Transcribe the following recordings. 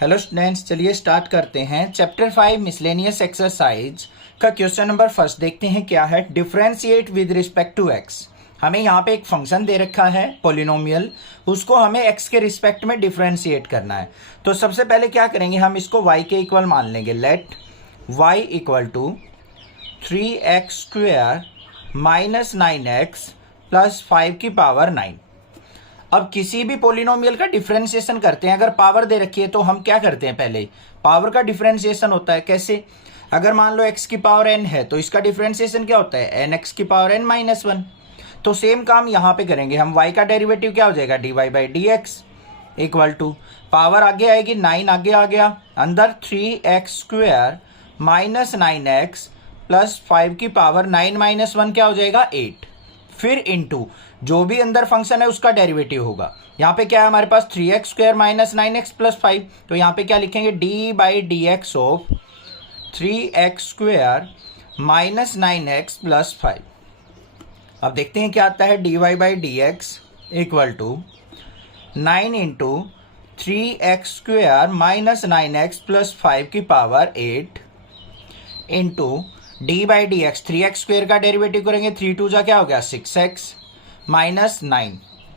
Hello students, चलिए start करते हैं। चैप्टर 5 मिसलेनियस एक्सरसाइज का क्वेश्चन नंबर फर्स्ट देखते हैं क्या है। Differentiate with respect to x. हमें यहाँ पे एक फंक्शन दे रखा है पोलिनोमियल, उसको हमें एक्स के रिस्पेक्ट में डिफरेंशिएट करना है। तो सबसे पहले क्या करेंगे, हम इसको y के इक्वल मान लेंगे। Let y equal to 3x square minus 9x plus 5 की पावर 9। अब किसी भी पोलिनोमियल का डिफरेंशिएशन करते हैं, अगर पावर दे रखी है तो हम क्या करते हैं, पहले पावर का डिफरेंशिएशन होता है। कैसे? अगर मान लो x की पावर n है तो इसका डिफरेंशिएशन क्या होता है, nx की पावर n माइनस 1। तो सेम काम यहाँ पे करेंगे हम। y का डेरिवेटिव क्या हो जाएगा, dy by D x equal to power आगे आएगी 9, आगे आ गया अंदर 3x square minus 9x plus 5 की पावर 9 माइनस 1 क्या हो जाएगा 8। फिर इनटू जो भी अंदर फंक्शन है उसका डेरिवेटिव होगा। यहाँ पे क्या है हमारे पास 3x square minus 9x plus 5, तो यहाँ पे क्या लिखेंगे, D by D x of 3x square minus 9x plus 5। अब देखते हैं क्या आता है, D Y by D x equal to 9 into 3x square minus 9x plus 5 की power 8 into D by D X, 3x square का derivative करेंगे, 3 to जा क्या हो गया 6x माइनस 9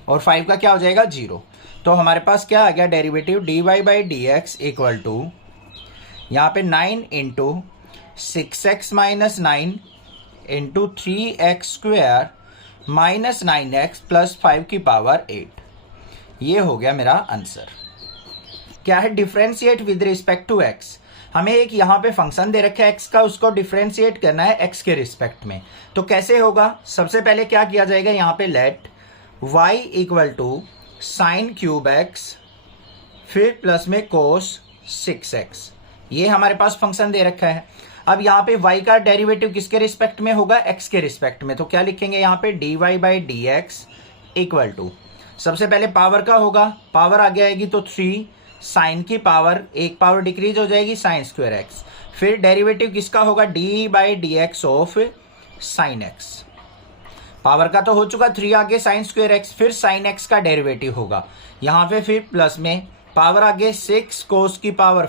और 5 का क्या हो जाएगा 0। तो हमारे पास क्या आ गया derivative, D Y by D x equal to यहाँ पे 9 into 6x minus 9 into 3x square minus 9x plus 5 की पावर 8। ये हो गया मेरा आंसर। क्या है, differentiate with respect to x. हमें एक यहाँ पे फंक्शन दे रखा है एक्स का, उसको डिफरेंशिएट करना है एक्स के रिस्पेक्ट में। तो कैसे होगा, सबसे पहले क्या किया जाएगा, यहाँ पे let y equal to sine cube X फिर प्लस में कोस 6x। ये हमारे पास फंक्शन दे रखा है। अब यहाँ पे y का डेरिवेटिव किसके रिस्पेक्ट में होगा, x के रिस्पेक्ट में। तो क्या लिखेंगे यहाँ पे, D Y by D x equal to, सबसे पहले पावर का होगा, पावर आगे आएगी तो 3 साइन की पावर, एक पावर डिक्रीज हो जाएगी साइन स्क्वायर एक्स। फिर डेरिवेटिव किसका होगा, D by D x of sine x. Power का तो हो चुका 3, आगे साइन स्क्वायर एक्स, फिर साइन एक्स का डेरिवेटिव होगा यहाँ पे। फिर प्लस में पावर आगे 6 कोस की पावर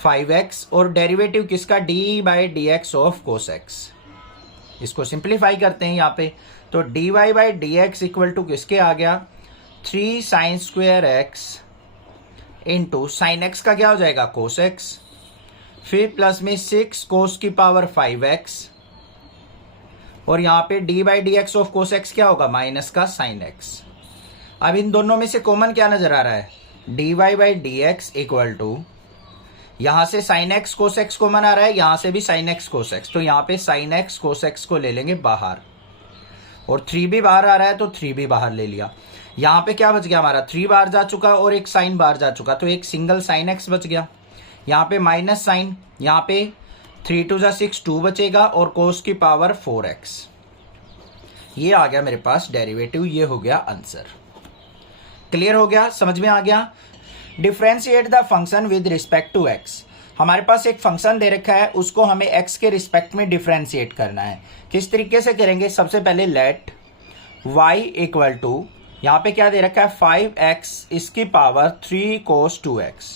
5x और डेरिवेटिव किसका, D by D x of cos X. इसको सिंप्लीफाई करते हैं यहाँ पे, तो D Y by D x equal to किसके आ गया, 3 sine square X into sine X का क्या हो जाएगा कोस एक्स, फिर प्लस में 6 कोस की पावर 5x और यहाँ पे D by D x of cos x क्या होगा, माइनस का साइन एक्स। अब इन दोनों में से कॉमन क्या नजर आ रहा है, D Y by D x equal to, यहाँ से sine x cos x common आ रहा है, यहाँ से भी साइन एक्स कोस एक्स, तो यहाँ पे साइन एक्स कोस एक्स को ले लेंगे बाहर और 3 भी बाहर आ रहा है तो 3 भी बाहर ले लिया। यहाँ पे क्या बच गया हमारा, 3 बाहर जा चुका और एक साइन बाहर जा चुका, तो एक सिंगल साइन एक्स बच गया। यहाँ पे माइनस साइन, यहाँ पे 3 टू जा 6 2 बचेगा और कोस की पावर 4x। ये आ गया मेरे पास डेरिवेटिव, ये हो गया आंसर। क्लियर हो गया, समझ में आ गया। Differentiate the function with respect to X. हमारे पास एक फंक्शन दे रखा है, उसको हमें x के रिस्पेक्ट में डिफरेंशिएट करना है। किस तरीके से करेंगे, सबसे पहले लेट y इक्वल टू, यहाँ पे क्या दे रखा है 5x इसकी पावर 3 कोस 2x।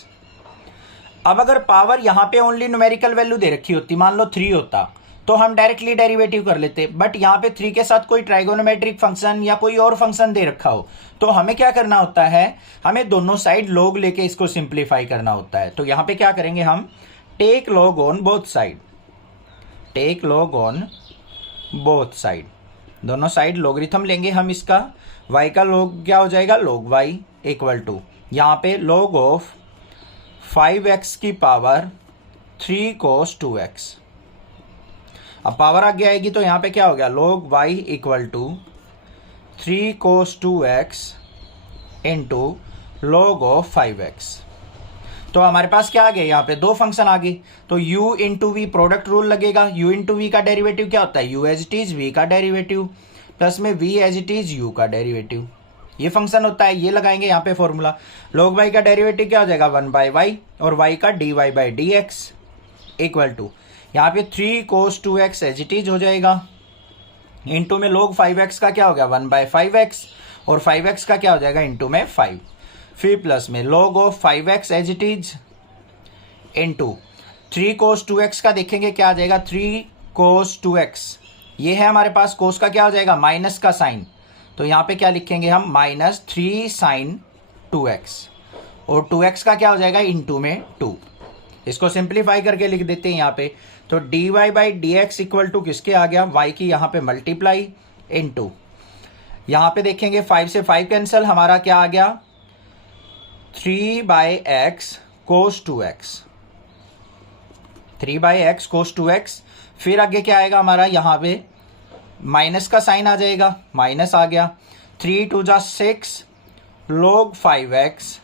अब अगर पावर यहाँ पे ओनली न्यूमेरिकल वैल्यू दे रखी होती, मान लो 3 होता, तो हम डायरेक्टली डेरिवेटिव कर लेते। बट यहाँ पे 3 के साथ कोई ट्राइगोनोमेट्रिक फंक्शन या कोई और फंक्शन दे रखा हो, तो हमें क्या करना होता है, हमें दोनों साइड लॉग लेके इसको सिंप्लीफाई करना होता है। तो यहाँ पे क्या करेंगे हम, take log on both side, take log on both side, दोनों साइड लॉगरिथम लेंगे हम इसका। y का लॉग क्या हो जाएगा, log y इक्वल टू, यहाँ पे log ऑफ 5x की पावर 3 कोस 2x। अब पावर आगे आएगी तो यहाँ पे क्या हो गया, log y equal to 3 cos 2x into log of 5x। तो हमारे पास क्या आ गया, यहाँ पे दो फंक्शन आ गए, तो u into V product rule लगेगा। u इंटू वी का डेरिवेटिव क्या होता है, u as it is v का डेरिवेटिव प्लस में v as it is u का डेरिवेटिव, ये फंक्शन होता है। ये लगाएंगे यहाँ पे फॉर्मूला, log y का डेरिवेटिव क्या हो जाएगा 1 बाई y और y का dy by D x equal to, यहाँ पे 3 cos 2x as it is हो जाएगा, इंटू में log 5x का क्या हो गया 1 बाई 5x और 5x का क्या हो जाएगा इंटू में 5। फिर प्लस में log of 5x as it is into 3 cos 2x का देखेंगे क्या आ जाएगा, 3 cos 2x। ये है हमारे पास, cos का क्या हो जाएगा, माइनस का साइन, तो यहाँ पे क्या लिखेंगे हम, -3 sin 2x, और 2x का क्या हो जाएगा, इंटू में 2। इसको सिंप्लीफाई करके लिख देते हैं यहाँ पे, तो dy by D x equal to किसके आ गया, y की यहाँ पे मल्टीप्लाई इंटू, यहाँ पे देखेंगे 5 से 5 कैंसिल, हमारा क्या आ गया, 3/x cos 2x, 3/x cos 2x। फिर आगे क्या आएगा हमारा, यहाँ पे माइनस का साइन आ जाएगा, माइनस आ गया, 3 2 जा 6 log 5x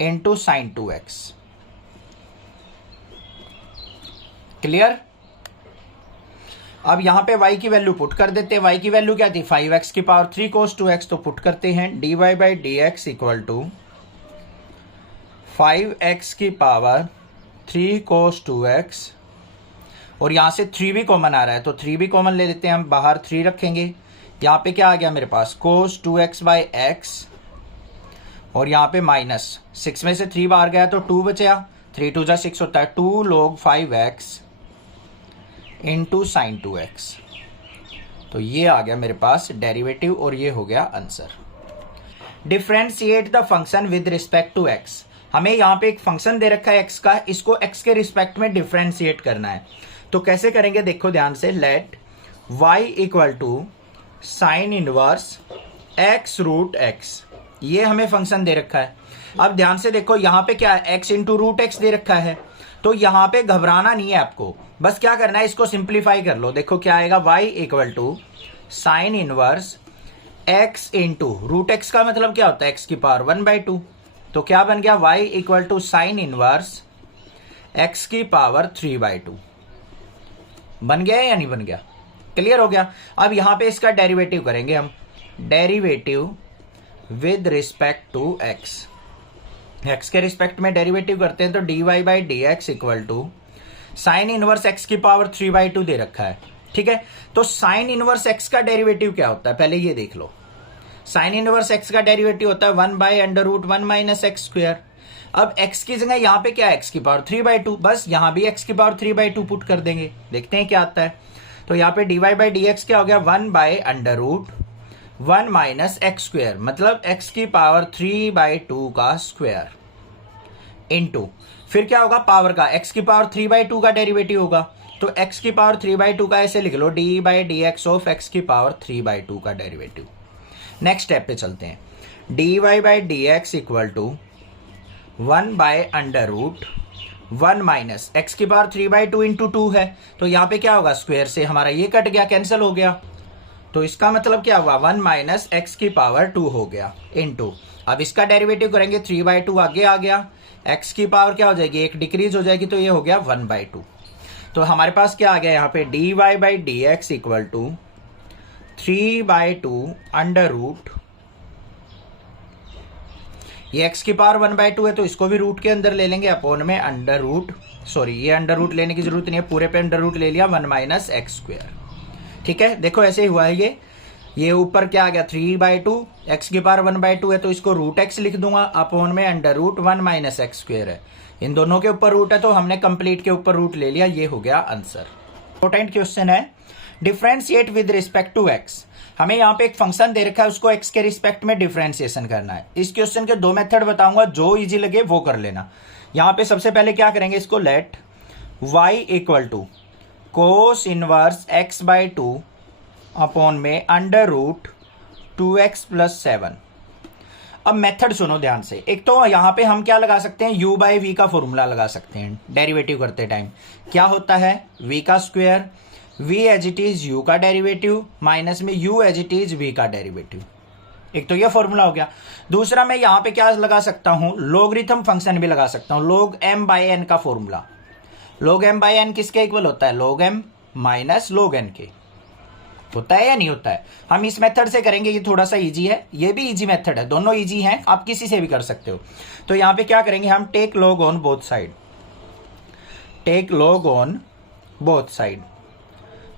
into sine 2x। Clear. अब यहां पे y की वैल्यू पुट कर देते हैं, y की वैल्यू क्या थी, 5x की पावर 3 cos 2x, तो पुट करते हैं dy by D x equal to 5x की पावर 3 cos 2x, और यहां से 3 भी कॉमन आ रहा है तो 3 भी कॉमन ले लेते हैं हम, बाहर 3 रखेंगे, यहाँ पे क्या आ गया मेरे पास, cos 2x बाई एक्स, और यहाँ पे माइनस 6 में से 3 बाहर गया तो 2 बचा, 3 2 जा 6 होता है, 2 log 5x into sine 2x। तो ये आ गया मेरे पास डेरिवेटिव, और ये हो गया answer. Differentiate the function with respect to x। हमें यहाँ पे एक फंक्शन दे रखा है x का, इसको x के रिस्पेक्ट में डिफ्रेंशिएट करना है, तो कैसे करेंगे देखो ध्यान से, let y equal to sine inverse x root x, ये हमें फंक्शन दे रखा है। अब ध्यान से देखो यहाँ पे क्या है, x इंटू रूट एक्स दे रखा है, तो यहाँ पे घबराना नहीं है आपको, बस क्या करना है, इसको सिंप्लीफाई कर लो। देखो क्या आएगा, y equal to sine inverse x into root x का मतलब क्या होता है, x की पावर 1/2, तो क्या बन गया, y equal to sine inverse x की पावर 3/2। बन गया या नहीं बन गया, क्लियर हो गया। अब यहां पे इसका डेरिवेटिव करेंगे हम, derivative with respect to x के रिस्पेक्ट में डेरिवेटिव करते हैं, तो dy by D x equal to sine inverse x की पावर 3/2 दे रखा है, ठीक है। तो साइन इनवर्स x का डेरिवेटिव क्या होता है, पहले ये देख लो। साइन इनवर्स x का डेरिवेटिव होता है 1/√1 माइनस एक्स स्क्वायर। अब x की जगह यहाँ पे क्या है, x की पावर 3/2, बस यहाँ भी x की पावर 3/2 पुट कर देंगे, देखते हैं क्या आता है। तो यहाँ पे dy बाई डी एक्स क्या हो गया, 1/√1 माइनस एक्स स्क्वायर, मतलब x की पावर 3/2 का स्क्वायर इंटू, फिर क्या होगा, पावर का, x की पावर 3/2 का डेरिवेटिव होगा, तो x की पावर 3/2 का ऐसे लिख लो, d by D x of x की पावर 3/2 का डेरिवेटिव। नेक्स्ट स्टेप पे चलते हैं, dy by D x equal to 1/√1 minus x की पावर 3/2 इंटू 2 है, तो यहाँ पे क्या होगा, स्क्वायर से हमारा ये कट गया, कैंसिल हो गया, तो इसका मतलब क्या हुआ, 1 माइनस एक्स की पावर 2 हो गया इंटू, अब इसका डेरिवेटिव करेंगे, 3/2 आगे आ गया, एक्स की पावर क्या हो जाएगी, एक डिक्रीज हो जाएगी, तो ये हो गया 1/2। तो हमारे पास क्या आ गया यहाँ पे, dy by D x equal to 3/2 under root, ये x की पावर 1/2 है तो इसको भी रूट के अंदर ले लेंगे, अपॉन में अंडर रूट, सॉरी ये अंडर रूट लेने की जरूरत नहीं है, पूरे पे अंडर रूट ले लिया, 1 माइनस एक्स स्क्वायर, ठीक है। देखो ऐसे ही हुआ है, ये ऊपर क्या आ गया, 3/2, x की पावर 1/2 है तो इसको रूट x लिख दूंगा, अपॉन में अंडर√1 माइनस एक्स स्क्वायर है, इन दोनों के ऊपर रूट है तो हमने कंप्लीट के ऊपर रूट ले लिया, ये हो गया आंसर। इंपॉर्टेंट क्वेश्चन है, differentiate with respect to x। हमें यहाँ पे एक फंक्शन दे रखा है, उसको x के रिस्पेक्ट में डिफरेंशिएशन करना है। इस क्वेश्चन के 2 मेथड बताऊंगा, जो इजी लगे वो कर लेना। यहाँ पे सबसे पहले क्या करेंगे, इसको let y equal to cos inverse x/2 upon में अंडर√2x + 7। अब मेथड सुनो ध्यान से, एक तो यहाँ पे हम क्या लगा सकते हैं, u बाई वी का फॉर्मूला लगा सकते हैं डेरिवेटिव करते टाइम। क्या होता है, v का स्क्वायर, v as it is u का डेरिवेटिव माइनस में u as it is v का डेरिवेटिव। एक तो ये फॉर्मूला हो गया। दूसरा मैं यहाँ पे क्या लगा सकता हूँ, लॉगरिथम फंक्शन भी लगा सकता हूँ, log m बाई n का formula. log m by n किसके इक्वल होता है, log m minus log n के। होता है या नहीं होता है, हम इस मेथड से करेंगे, ये थोड़ा सा इजी है, ये भी इजी मेथड है, दोनों इजी हैं, आप किसी से भी कर सकते हो। तो यहाँ पे क्या करेंगे हम, take log on both side, take log on both side,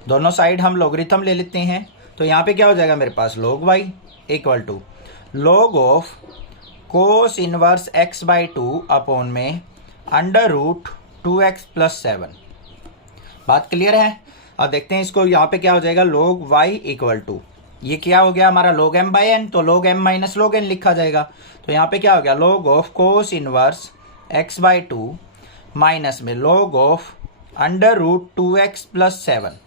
दोनों साइड हम लॉगरिथम ले लेते हैं। तो यहाँ पे क्या हो जाएगा मेरे पास, log y equal to log of cos inverse x by 2 upon में अंडर रूट 2x प्लस 7। बात क्लियर है? अब देखते हैं इसको, यहाँ पे क्या हो जाएगा, log y इक्वल टू, ये क्या हो गया हमारा log m बाई n, तो log m minus log n लिखा जाएगा। तो यहाँ पे क्या हो गया, log of cos inverse x by 2 minus में log of under root 2x plus 7।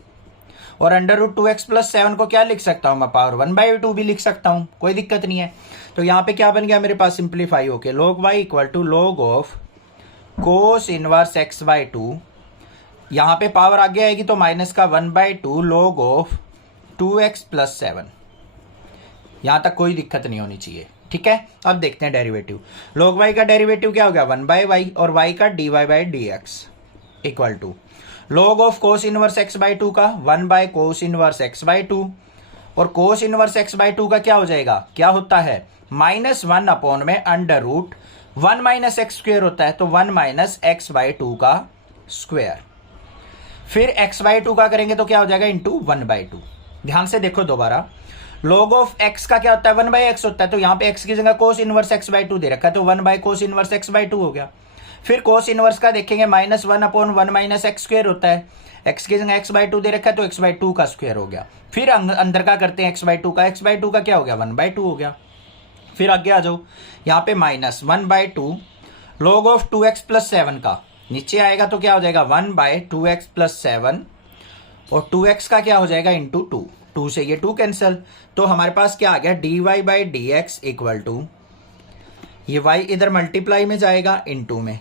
और अंडर रूट 2x प्लस 7 को क्या लिख सकता हूँ मैं, पावर 1 बाई 2 भी लिख सकता हूँ, कोई दिक्कत नहीं है। तो यहाँ पे क्या बन गया मेरे पास, सिंप्लीफाई होके log y equal to log of cos inverse x by 2, यहाँ पे पावर आगे आएगी तो माइनस का 1 by 2 log of 2x plus 7। यहाँ तक कोई दिक्कत नहीं होनी चाहिए, ठीक है। अब देखते हैं डेरिवेटिव। log y का डेरिवेटिव क्या हो गया, 1 बाई वाई, और y का dy by D x equal to log of cos inverse x by 2 का 1 by cos inverse x by 2, और कोस इनवर्स x बाई 2 का क्या हो जाएगा, क्या होता है, -1 अपॉन में under root 1 minus x square होता है, तो 1 माइनस एक्स बाई 2 का स्क्वेयर। फिर x बाई 2 का करेंगे तो क्या हो जाएगा, इंटू 1 बाई 2। ध्यान से देखो दोबारा, log ऑफ x का क्या होता है, 1 बाई एक्स होता है, तो यहाँ पे x की जगह कोस इनवर्स x बाई 2 दे रखा है, तो 1 by cos inverse x by 2 हो गया। फिर कोस इनवर्स का देखेंगे, -1 अपॉन 1 माइनस एक्स स्क्वेयर होता है, x की जगह x बाई 2 दे रखा है, तो x बाई 2 का स्क्वेयर हो गया। फिर अंदर का करते हैं x बाई 2 का, x बाई 2 का क्या हो गया, 1 बाई 2 हो गया। फिर आगे आ जाओ, यहाँ पे -1 by 2 log of 2x plus 7 का, नीचे आएगा तो क्या हो जाएगा, 1 बाई 2x प्लस 7, और 2x का क्या हो जाएगा, इंटू 2 से ये 2 कैंसिल, तो हमारे पास क्या आ गया, dy by D x equal to, ये y इधर मल्टीप्लाई में जाएगा इंटू में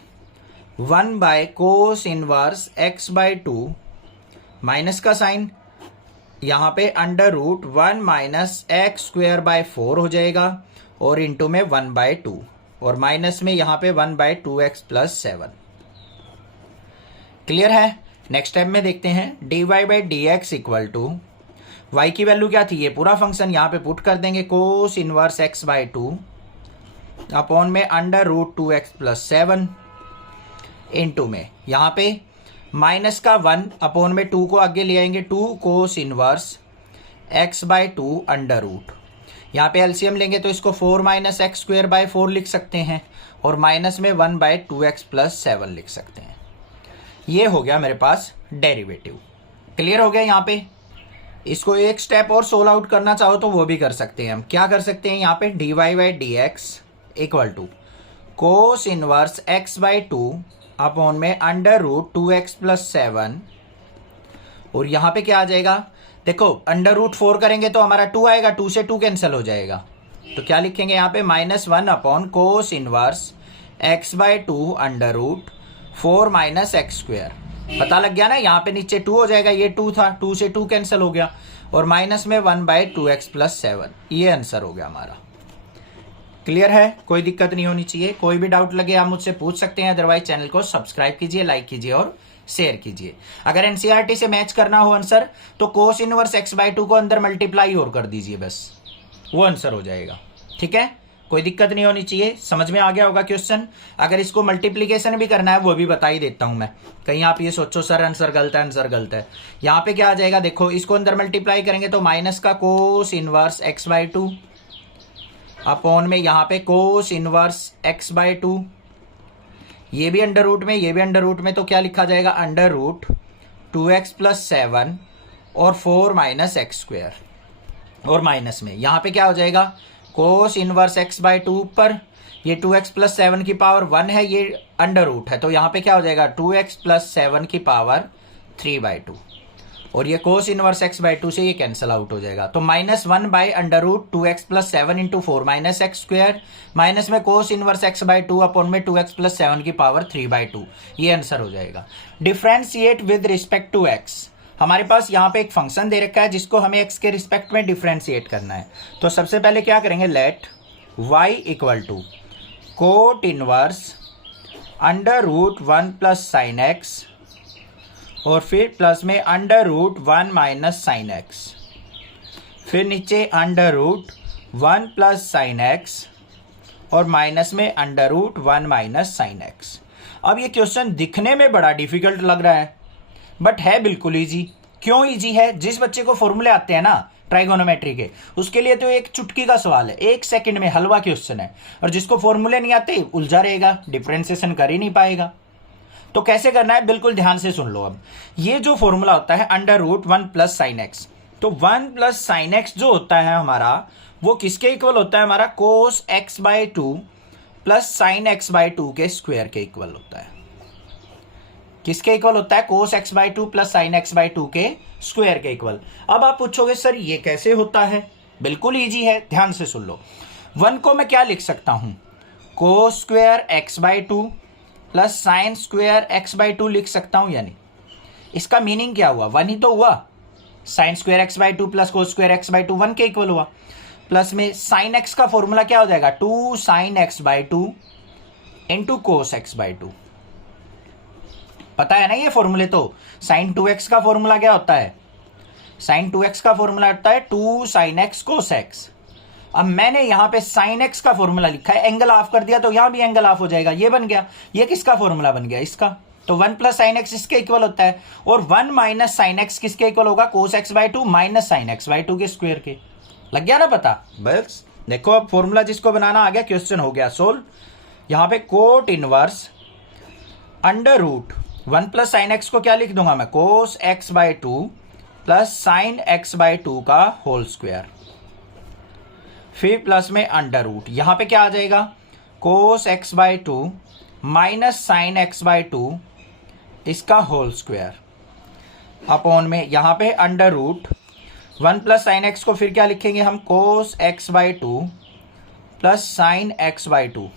1 by cos inverse x by 2, minus का साइन, यहाँ पे under root 1 minus x square by 4 हो जाएगा, और इंटू में 1 बाय 2, और माइनस में यहाँ पे 1 बाय 2x प्लस 7। क्लियर है? नेक्स्ट स्टेप में देखते हैं, dy by D x equal to, y की वैल्यू क्या थी, ये पूरा फंक्शन यहाँ पे पुट कर देंगे, cos inverse x by 2 upon में under root 2x plus 7 into में यहाँ पे माइनस का 1 अपॉन में 2 को आगे ले आएंगे, 2 cos inverse x by 2 under root, यहाँ पे एलसीएम लेंगे तो इसको 4 माइनस एक्स स्क्वेयर बाई 4 लिख सकते हैं, और माइनस में 1 बाई 2x प्लस 7 लिख सकते हैं। ये हो गया मेरे पास डेरिवेटिव। क्लियर हो गया? यहाँ पे इसको एक स्टेप और सोल्व आउट करना चाहो तो वो भी कर सकते हैं। हम क्या कर सकते हैं, यहाँ पे dy by D x equal to cos inverse x by 2 upon में अंडर रूट 2x प्लस 7, और यहाँ पे क्या आ जाएगा, देखो अंडर रूट 4 करेंगे तो हमारा 2 आएगा, 2 से 2 कैंसिल हो जाएगा, तो क्या लिखेंगे यहाँ पे, -1 upon cos inverse x by 2 under root 4 minus x square. पता लग गया ना, यहाँ पे नीचे 2 हो जाएगा, ये 2 था, 2 से 2 कैंसिल हो गया, और माइनस में 1 बाई 2x प्लस 7। ये आंसर हो गया हमारा। क्लियर है? कोई दिक्कत नहीं होनी चाहिए। कोई भी डाउट लगे आप मुझसे पूछ सकते हैं, अदरवाइज चैनल को सब्सक्राइब कीजिए, लाइक कीजिए और शेयर कीजिए। अगर एनसीईआरटी से मैच करना हो आंसर, तो कोस इनवर्स x बाई 2 को अंदर मल्टीप्लाई और कर दीजिए, बस वो आंसर हो जाएगा। ठीक है, कोई दिक्कत नहीं होनी चाहिए। समझ में आ गया होगा क्वेश्चन। अगर इसको मल्टीप्लीकेशन भी करना है वो भी बता ही देता हूं मैं, कहीं आप ये सोचो सर आंसर गलत है, आंसर गलत है। यहाँ पे क्या आ जाएगा, देखो इसको अंदर मल्टीप्लाई करेंगे तो माइनस का कोस इनवर्स x बाई 2 अपॉन में यहाँ पे कोस इनवर्स x बाई 2, ये भी अंडर रूट में, ये भी अंडर रूट में, तो क्या लिखा जाएगा, अंडर रूट 2x प्लस 7 और 4 माइनस एक्स स्क्वेयर, और माइनस में यहाँ पे क्या हो जाएगा, कोस इनवर्स x बाई 2 पर ये 2x प्लस 7 की पावर 1 है, ये अंडर रूट है, तो यहाँ पे क्या हो जाएगा 2x प्लस 7 की पावर 3 बाई 2, और ये कोस इनवर्स x बाई 2 से ये कैंसिल आउट हो जाएगा। तो -1 by under root 2x plus 7 into 4 minus x square, minus में cos inverse x by 2 upon में 2x प्लस 7 की पावर 3 बाई 2, ये आंसर हो जाएगा। Differentiate with respect to x, हमारे पास यहाँ पे एक फंक्शन दे रखा है जिसको हमें x के रिस्पेक्ट में डिफ्रेंशिएट करना है। तो सबसे पहले क्या करेंगे, let y equal to cot inverse under root 1 plus sine x, और फिर प्लस में under root 1 minus sine x, फिर नीचे under root 1 plus sine x, और माइनस में under root 1 minus sine x। अब ये क्वेश्चन दिखने में बड़ा डिफिकल्ट लग रहा है, बट है बिल्कुल इजी। क्यों इजी है, जिस बच्चे को फॉर्मूले आते हैं ना ट्राइगोनोमेट्री के, उसके लिए तो एक चुटकी का सवाल है, 1 सेकंड में हलवा क्वेश्चन है, और जिसको फॉर्मूले नहीं आते उलझा रहेगा, डिफरेंशिएशन कर ही नहीं पाएगा। तो कैसे करना है, बिल्कुल ध्यान से सुन लो। अब ये जो फॉर्मूला होता है under root 1 plus sine x, तो 1 प्लस साइन एक्स जो होता है हमारा, वो किसके इक्वल होता है, हमारा cos x by 2 plus sine x by 2 के स्क्वायर के इक्वल होता है। किसके इक्वल होता है, cos x by 2 plus sine x by 2 के स्क्वायर के इक्वल। अब आप पूछोगे सर ये कैसे होता है, बिल्कुल इजी है, ध्यान से सुन लो। 1 को मैं क्या लिख सकता हूं, cos square x by 2 plus sine square x by 2 लिख सकता हूं, यानी इसका मीनिंग क्या हुआ, 1 ही तो हुआ। Sine square x by 2 plus cos square x by 2 1 के इक्वल हुआ। प्लस में साइन एक्स का फॉर्मूला क्या हो जाएगा, 2 sine x by 2 into cos x by 2। पता है ना ये फॉर्मूले, तो साइन 2x का फॉर्मूला क्या होता है, साइन 2x का फॉर्मूला होता है 2 साइन एक्स कोस एक्स। अब मैंने यहां पे साइन एक्स का फॉर्मूला लिखा है, एंगल ऑफ कर दिया तो यहां भी एंगल ऑफ हो जाएगा, ये बन गया। ये किसका फॉर्मूला बन गया, इसका। तो 1 प्लस साइन एक्स इसके इक्वल होता है, और 1 माइनस साइन एक्स किसके इक्वल होगा, cos x by 2 minus sine x by 2 के स्क्वायर के। लग गया ना पता, बस देखो अब फॉर्मूला जिसको बनाना आ गया, क्वेश्चन हो गया सोल्व। यहां पे cot inverse under root 1 plus sine x को क्या लिख दूंगा मैं, cos x by 2 plus sine x by 2 का होल स्क्वायर, फिर प्लस में अंडर रूट, यहां पे क्या आ जाएगा, cos x by 2 minus sine x by 2 इसका होल स्क्वायर, अपॉन में यहां पे under root 1 plus sine x को फिर क्या लिखेंगे हम, cos x by 2 plus sine x by 2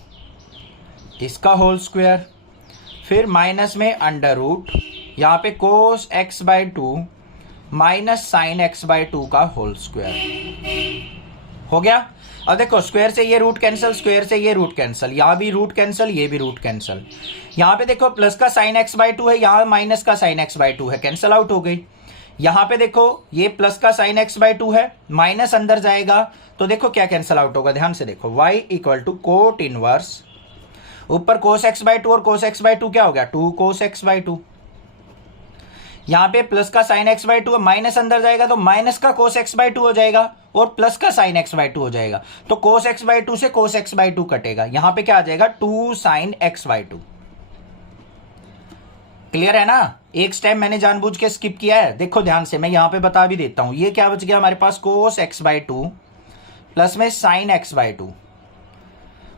इसका होल स्क्वायर, फिर माइनस में अंडर रूट, यहां पे cos x by 2 minus sine x by 2 का होल स्क्वायर। हो गया। अब देखो स्क्वायर से ये रूट कैंसिल, स्क्वायर से ये रूट कैंसिल, यहां भी रूट कैंसिल, ये भी रूट कैंसिल। यहां पे देखो प्लस का साइन एक्स बाय 2 है, यहां माइनस का साइन एक्स बाय 2 है, कैंसिल आउट हो गई। यहां पे देखो ये प्लस का साइन एक्स बाय 2 है, माइनस अंदर जाएगा तो देखो क्या कैंसिल आउट होगा, ध्यान से देखो, y equal to cot inverse ऊपर कोस एक्स बाय 2 और कोस एक्स बाय 2 क्या हो गया, 2 कोस एक्स बाय 2। यहां पे प्लस का साइन एक्स बाय 2 है, माइनस अंदर जाएगा तो माइनस का कोस एक्स बाय 2 हो जाएगा और प्लस का साइन एक्स बाय 2 हो जाएगा, तो कोस एक्स बाय 2 से कोस एक्स बाय 2 कटेगा, यहां पे क्या आ जाएगा, 2 साइन एक्स बाय 2। क्लियर है ना। एक स्टेप मैंने जानबूझ के स्किप किया है, देखो ध्यान से, मैं यहां पे बता भी देता हूं। ये क्या बच गया हमारे पास, कोस एक्स बाय 2 प्लस में साइन एक्स बाय 2,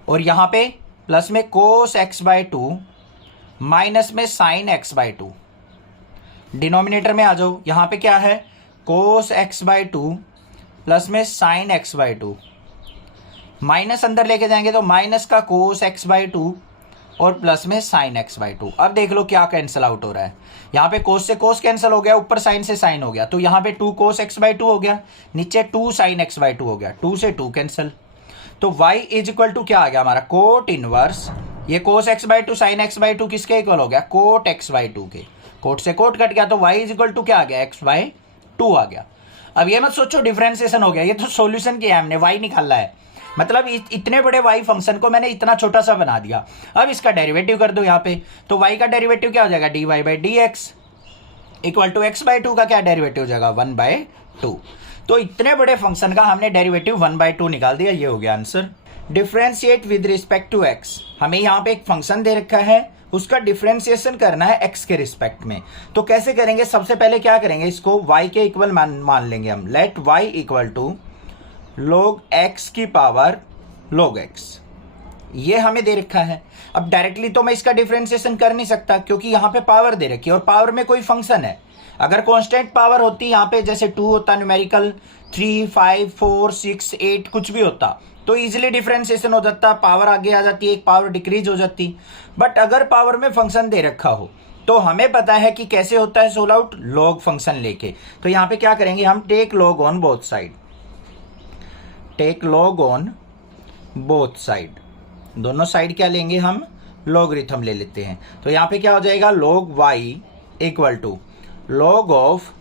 और यहां पे प्लस में कोस एक्स बाय 2 माइनस में साइन एक्स बाय 2। डिनोमिनेटर में आ जाओ, यहां पे क्या है, कोस एक्स बाय 2 प्लस में साइन एक्स बाय 2, माइनस अंदर लेके जाएंगे तो माइनस का कोस एक्स बाय 2 और प्लस में साइन एक्स बाय 2। अब देख लो क्या कैंसिल आउट हो रहा है, यहां पे कोस से कोस कैंसिल हो गया, ऊपर साइन से साइन हो गया, तो यहां पे 2 कोस एक्स बाय 2 हो गया, नीचे 2 साइन एक्स बाय 2 हो गया, 2 से 2 कैंसिल, तो y इज इक्वल टू क्या आ गया हमारा, कोट इनवर्स, ये cos x by 2 sine x by 2 किसके इक्वल हो गया, कोट एक्स बाय 2 के, कोट से कोट कट गया तो y इज इक्वल टू क्या आ गया, एक्स बाय 2 आ गया। अब ये मत सोचो डिफरेंशिएशन हो गया, ये तो सॉल्यूशन किया है हमने, y निकालना है, मतलब इतने बड़े y फंक्शन को मैंने इतना छोटा सा बना दिया। अब इसका डेरिवेटिव कर दो यहाँ पे, तो y का डेरिवेटिव क्या हो जाएगा, dy by D x equal to x by 2 का क्या डेरिवेटिव हो जाएगा, 1 बाय 2। तो इतने बड़े फंक्शन का हमने डेरिवेटिव 1 बाय 2 निकाल दिया, ये हो गया answer. Differentiate with respect to x, हमें यहाँ पे एक फंक्शन दे रखा है, उसका डिफरेंशिएशन करना है x के रिस्पेक्ट में। तो कैसे करेंगे, सबसे पहले क्या करेंगे, इसको y के इक्वल मान लेंगे हम, let y equal to log x की पावर log x, ये हमें दे रखा है। अब डायरेक्टली तो मैं इसका डिफरेंशिएशन कर नहीं सकता क्योंकि यहाँ पे पावर दे रखी है और पावर में कोई फंक्शन है। अगर कांस्टेंट पावर होती यहाँ पे, जैसे 2 होता न्यूमेरिकल, 3, 5, 4, 6, 8 कुछ भी होता तो इजीली डिफरेंशिएशन हो जाता, पावर आगे आ जाती, एक पावर डिक्रीज हो जाती। बट अगर पावर में फंक्शन दे रखा हो तो हमें पता है कि कैसे होता है सोल्व आउट, लॉग फंक्शन लेके। तो यहाँ पे क्या करेंगे हम, take log on both side, take log on both side, दोनों साइड क्या लेंगे हम, लॉगरिथम ले लेते हैं। तो यहाँ पे क्या हो जाएगा, log y equal to log of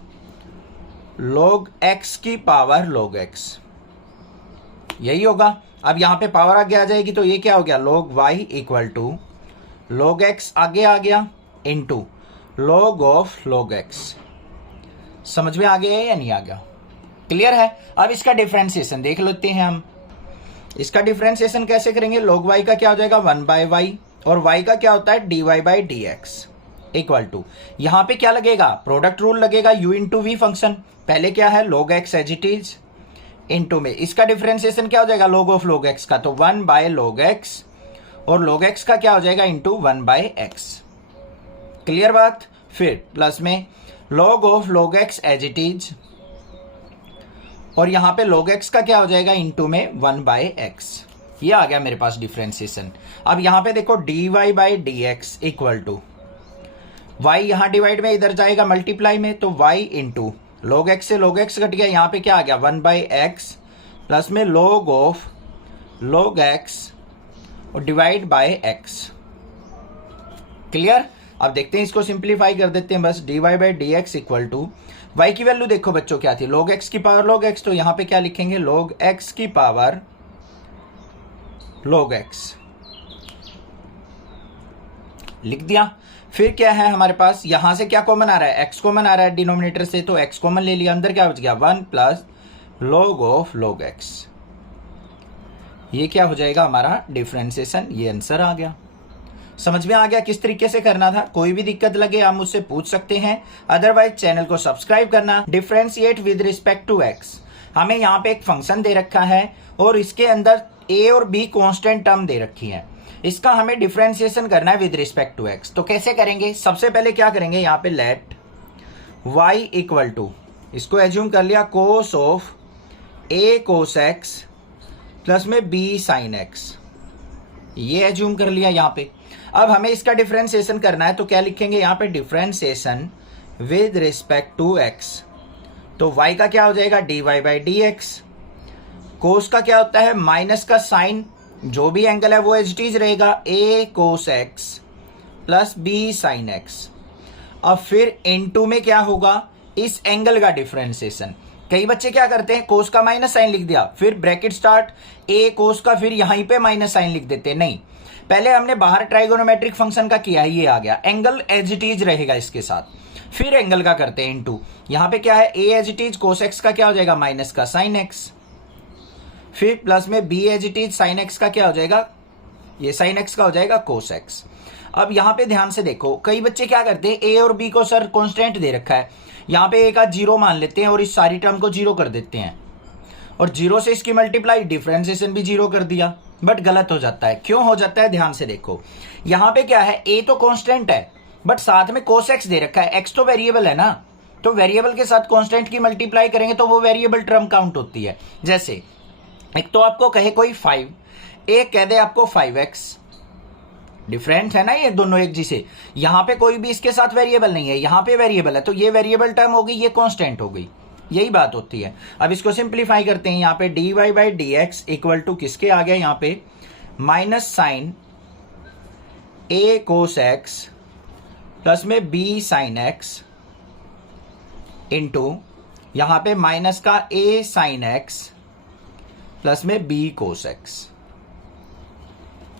log x की पावर log x, यही होगा। अब यहाँ पे पावर आगे आ जाएगी तो ये क्या हो गया, log y equal to log x आगे आ गया into log of log x। समझ में आ गया या नहीं आ गया, क्लियर है। अब इसका डिफरेंशिएशन देख लेते हैं हम। इसका डिफरेंशिएशन कैसे करेंगे, log y का क्या हो जाएगा 1/y और y का क्या होता है dy/dx इक्वल टू, यहां पे क्या लगेगा प्रोडक्ट रूल लगेगा u इंटू वी फंक्शन, पहले क्या है log x as it is into में इसका डिफरेंशिएशन क्या हो जाएगा log ऑफ log x का, तो 1/log x और log x का क्या हो जाएगा इंटू 1/x। क्लियर बात। फिर प्लस में log of log x as it is और यहां पे log x का क्या हो जाएगा इंटू में 1/x। ये आ गया मेरे पास डिफरेंशिएशन। अब यहां पे देखो dy/dx इक्वल टू y, यहां डिवाइड में इधर जाएगा मल्टीप्लाई में, तो y इंटू log x से log x कट गया, यहां पे क्या आ गया 1/x प्लस में log ऑफ log x और डिवाइड बाय x। क्लियर। अब देखते हैं इसको सिंप्लीफाई कर देते हैं बस, dy/dx इक्वल टू y की वैल्यू देखो बच्चों क्या थी log x की पावर log x, तो यहां पे क्या लिखेंगे log x की पावर log x लिख दिया। फिर क्या है हमारे पास, यहां से क्या कॉमन आ रहा है x कॉमन आ रहा है डिनोमिनेटर से, तो x कॉमन ले लिया, अंदर क्या बच गया 1 plus log of log x। ये क्या हो जाएगा हमारा डिफरेंशिएशन, ये आंसर आ गया। समझ में आ गया किस तरीके से करना था। कोई भी दिक्कत लगे आप मुझसे पूछ सकते हैं, अदरवाइज चैनल को सब्सक्राइब करना। Differentiate with respect to x, हमें यहाँ पे एक फंक्शन दे रखा है और इसके अंदर a और b कांस्टेंट टर्म दे रखी है, इसका हमें डिफरेंशिएशन करना है विद रिस्पेक्ट टू x। तो कैसे करेंगे, सबसे पहले क्या करेंगे यहाँ पे लेट y इक्वल टू, इसको एज्यूम कर लिया cos of a cos x plus में b sin x, ये एज्यूम कर लिया यहाँ पे। अब हमें इसका डिफरेंशिएशन करना है, तो क्या लिखेंगे यहाँ पे differentiation with respect to x, तो y का क्या हो जाएगा dy/dx, cos का क्या होता है माइनस का साइन, जो भी एंगल है वो एज इट इज रहेगा a cos x plus b sin x। अब फिर इनटू में क्या होगा इस एंगल का डिफरेंशिएशन। कई बच्चे क्या करते हैं cos का माइनस साइन लिख दिया, फिर ब्रैकेट स्टार्ट a cos का, फिर यहीं पे माइनस साइन लिख देते, नहीं, पहले हमने बाहर ट्राइगोनोमेट्रिक फंक्शन का किया, ये आ गया, एंगल एज इट इज रहेगा इसके साथ, फिर एंगल का करते हैं इनटू, यहां पे क्या है a as it is cos x का क्या हो जाएगा माइनस का sin x, फिर प्लस में b as it is sin x का क्या हो जाएगा, ये sin x का हो जाएगा cos x। अब यहां पे ध्यान से देखो, कई बच्चे क्या करते हैं a और b को सर कांस्टेंट दे रखा है, यहां पे a का 0 मान लेते हैं और इस सारी टर्म को 0 कर देते हैं और 0 से इसकी मल्टीप्लाई, डिफरेंशिएशन भी 0 कर दिया, बट गलत हो जाता है। क्यों हो जाता है, ध्यान से देखो, यहां पे क्या है a तो कांस्टेंट है बट साथ में cos x दे रखा है, x तो वेरिएबल है ना, तो वेरिएबल के साथ कांस्टेंट की मल्टीप्लाई करेंगे तो वो वेरिएबल टर्म काउंट होती है। जैसे एक तो आपको कहे कोई 5, एक कह दे आपको 5x, डिफरेंट है ना ये दोनों एक जैसे, यहां पे कोई भी इसके साथ वेरिएबल नहीं है, यहां पे वेरिएबल है, तो ये वेरिएबल टर्म हो गई, ये कांस्टेंट हो गई, यही बात होती है। अब इसको सिंप्लीफाई करते हैं, यहाँ पे dy/dx इक्वल टू किसके आ गया यहाँ पे minus sine a cos x plus में b sin x इंटू यहां पे माइनस का a sin x प्लस में b cos x।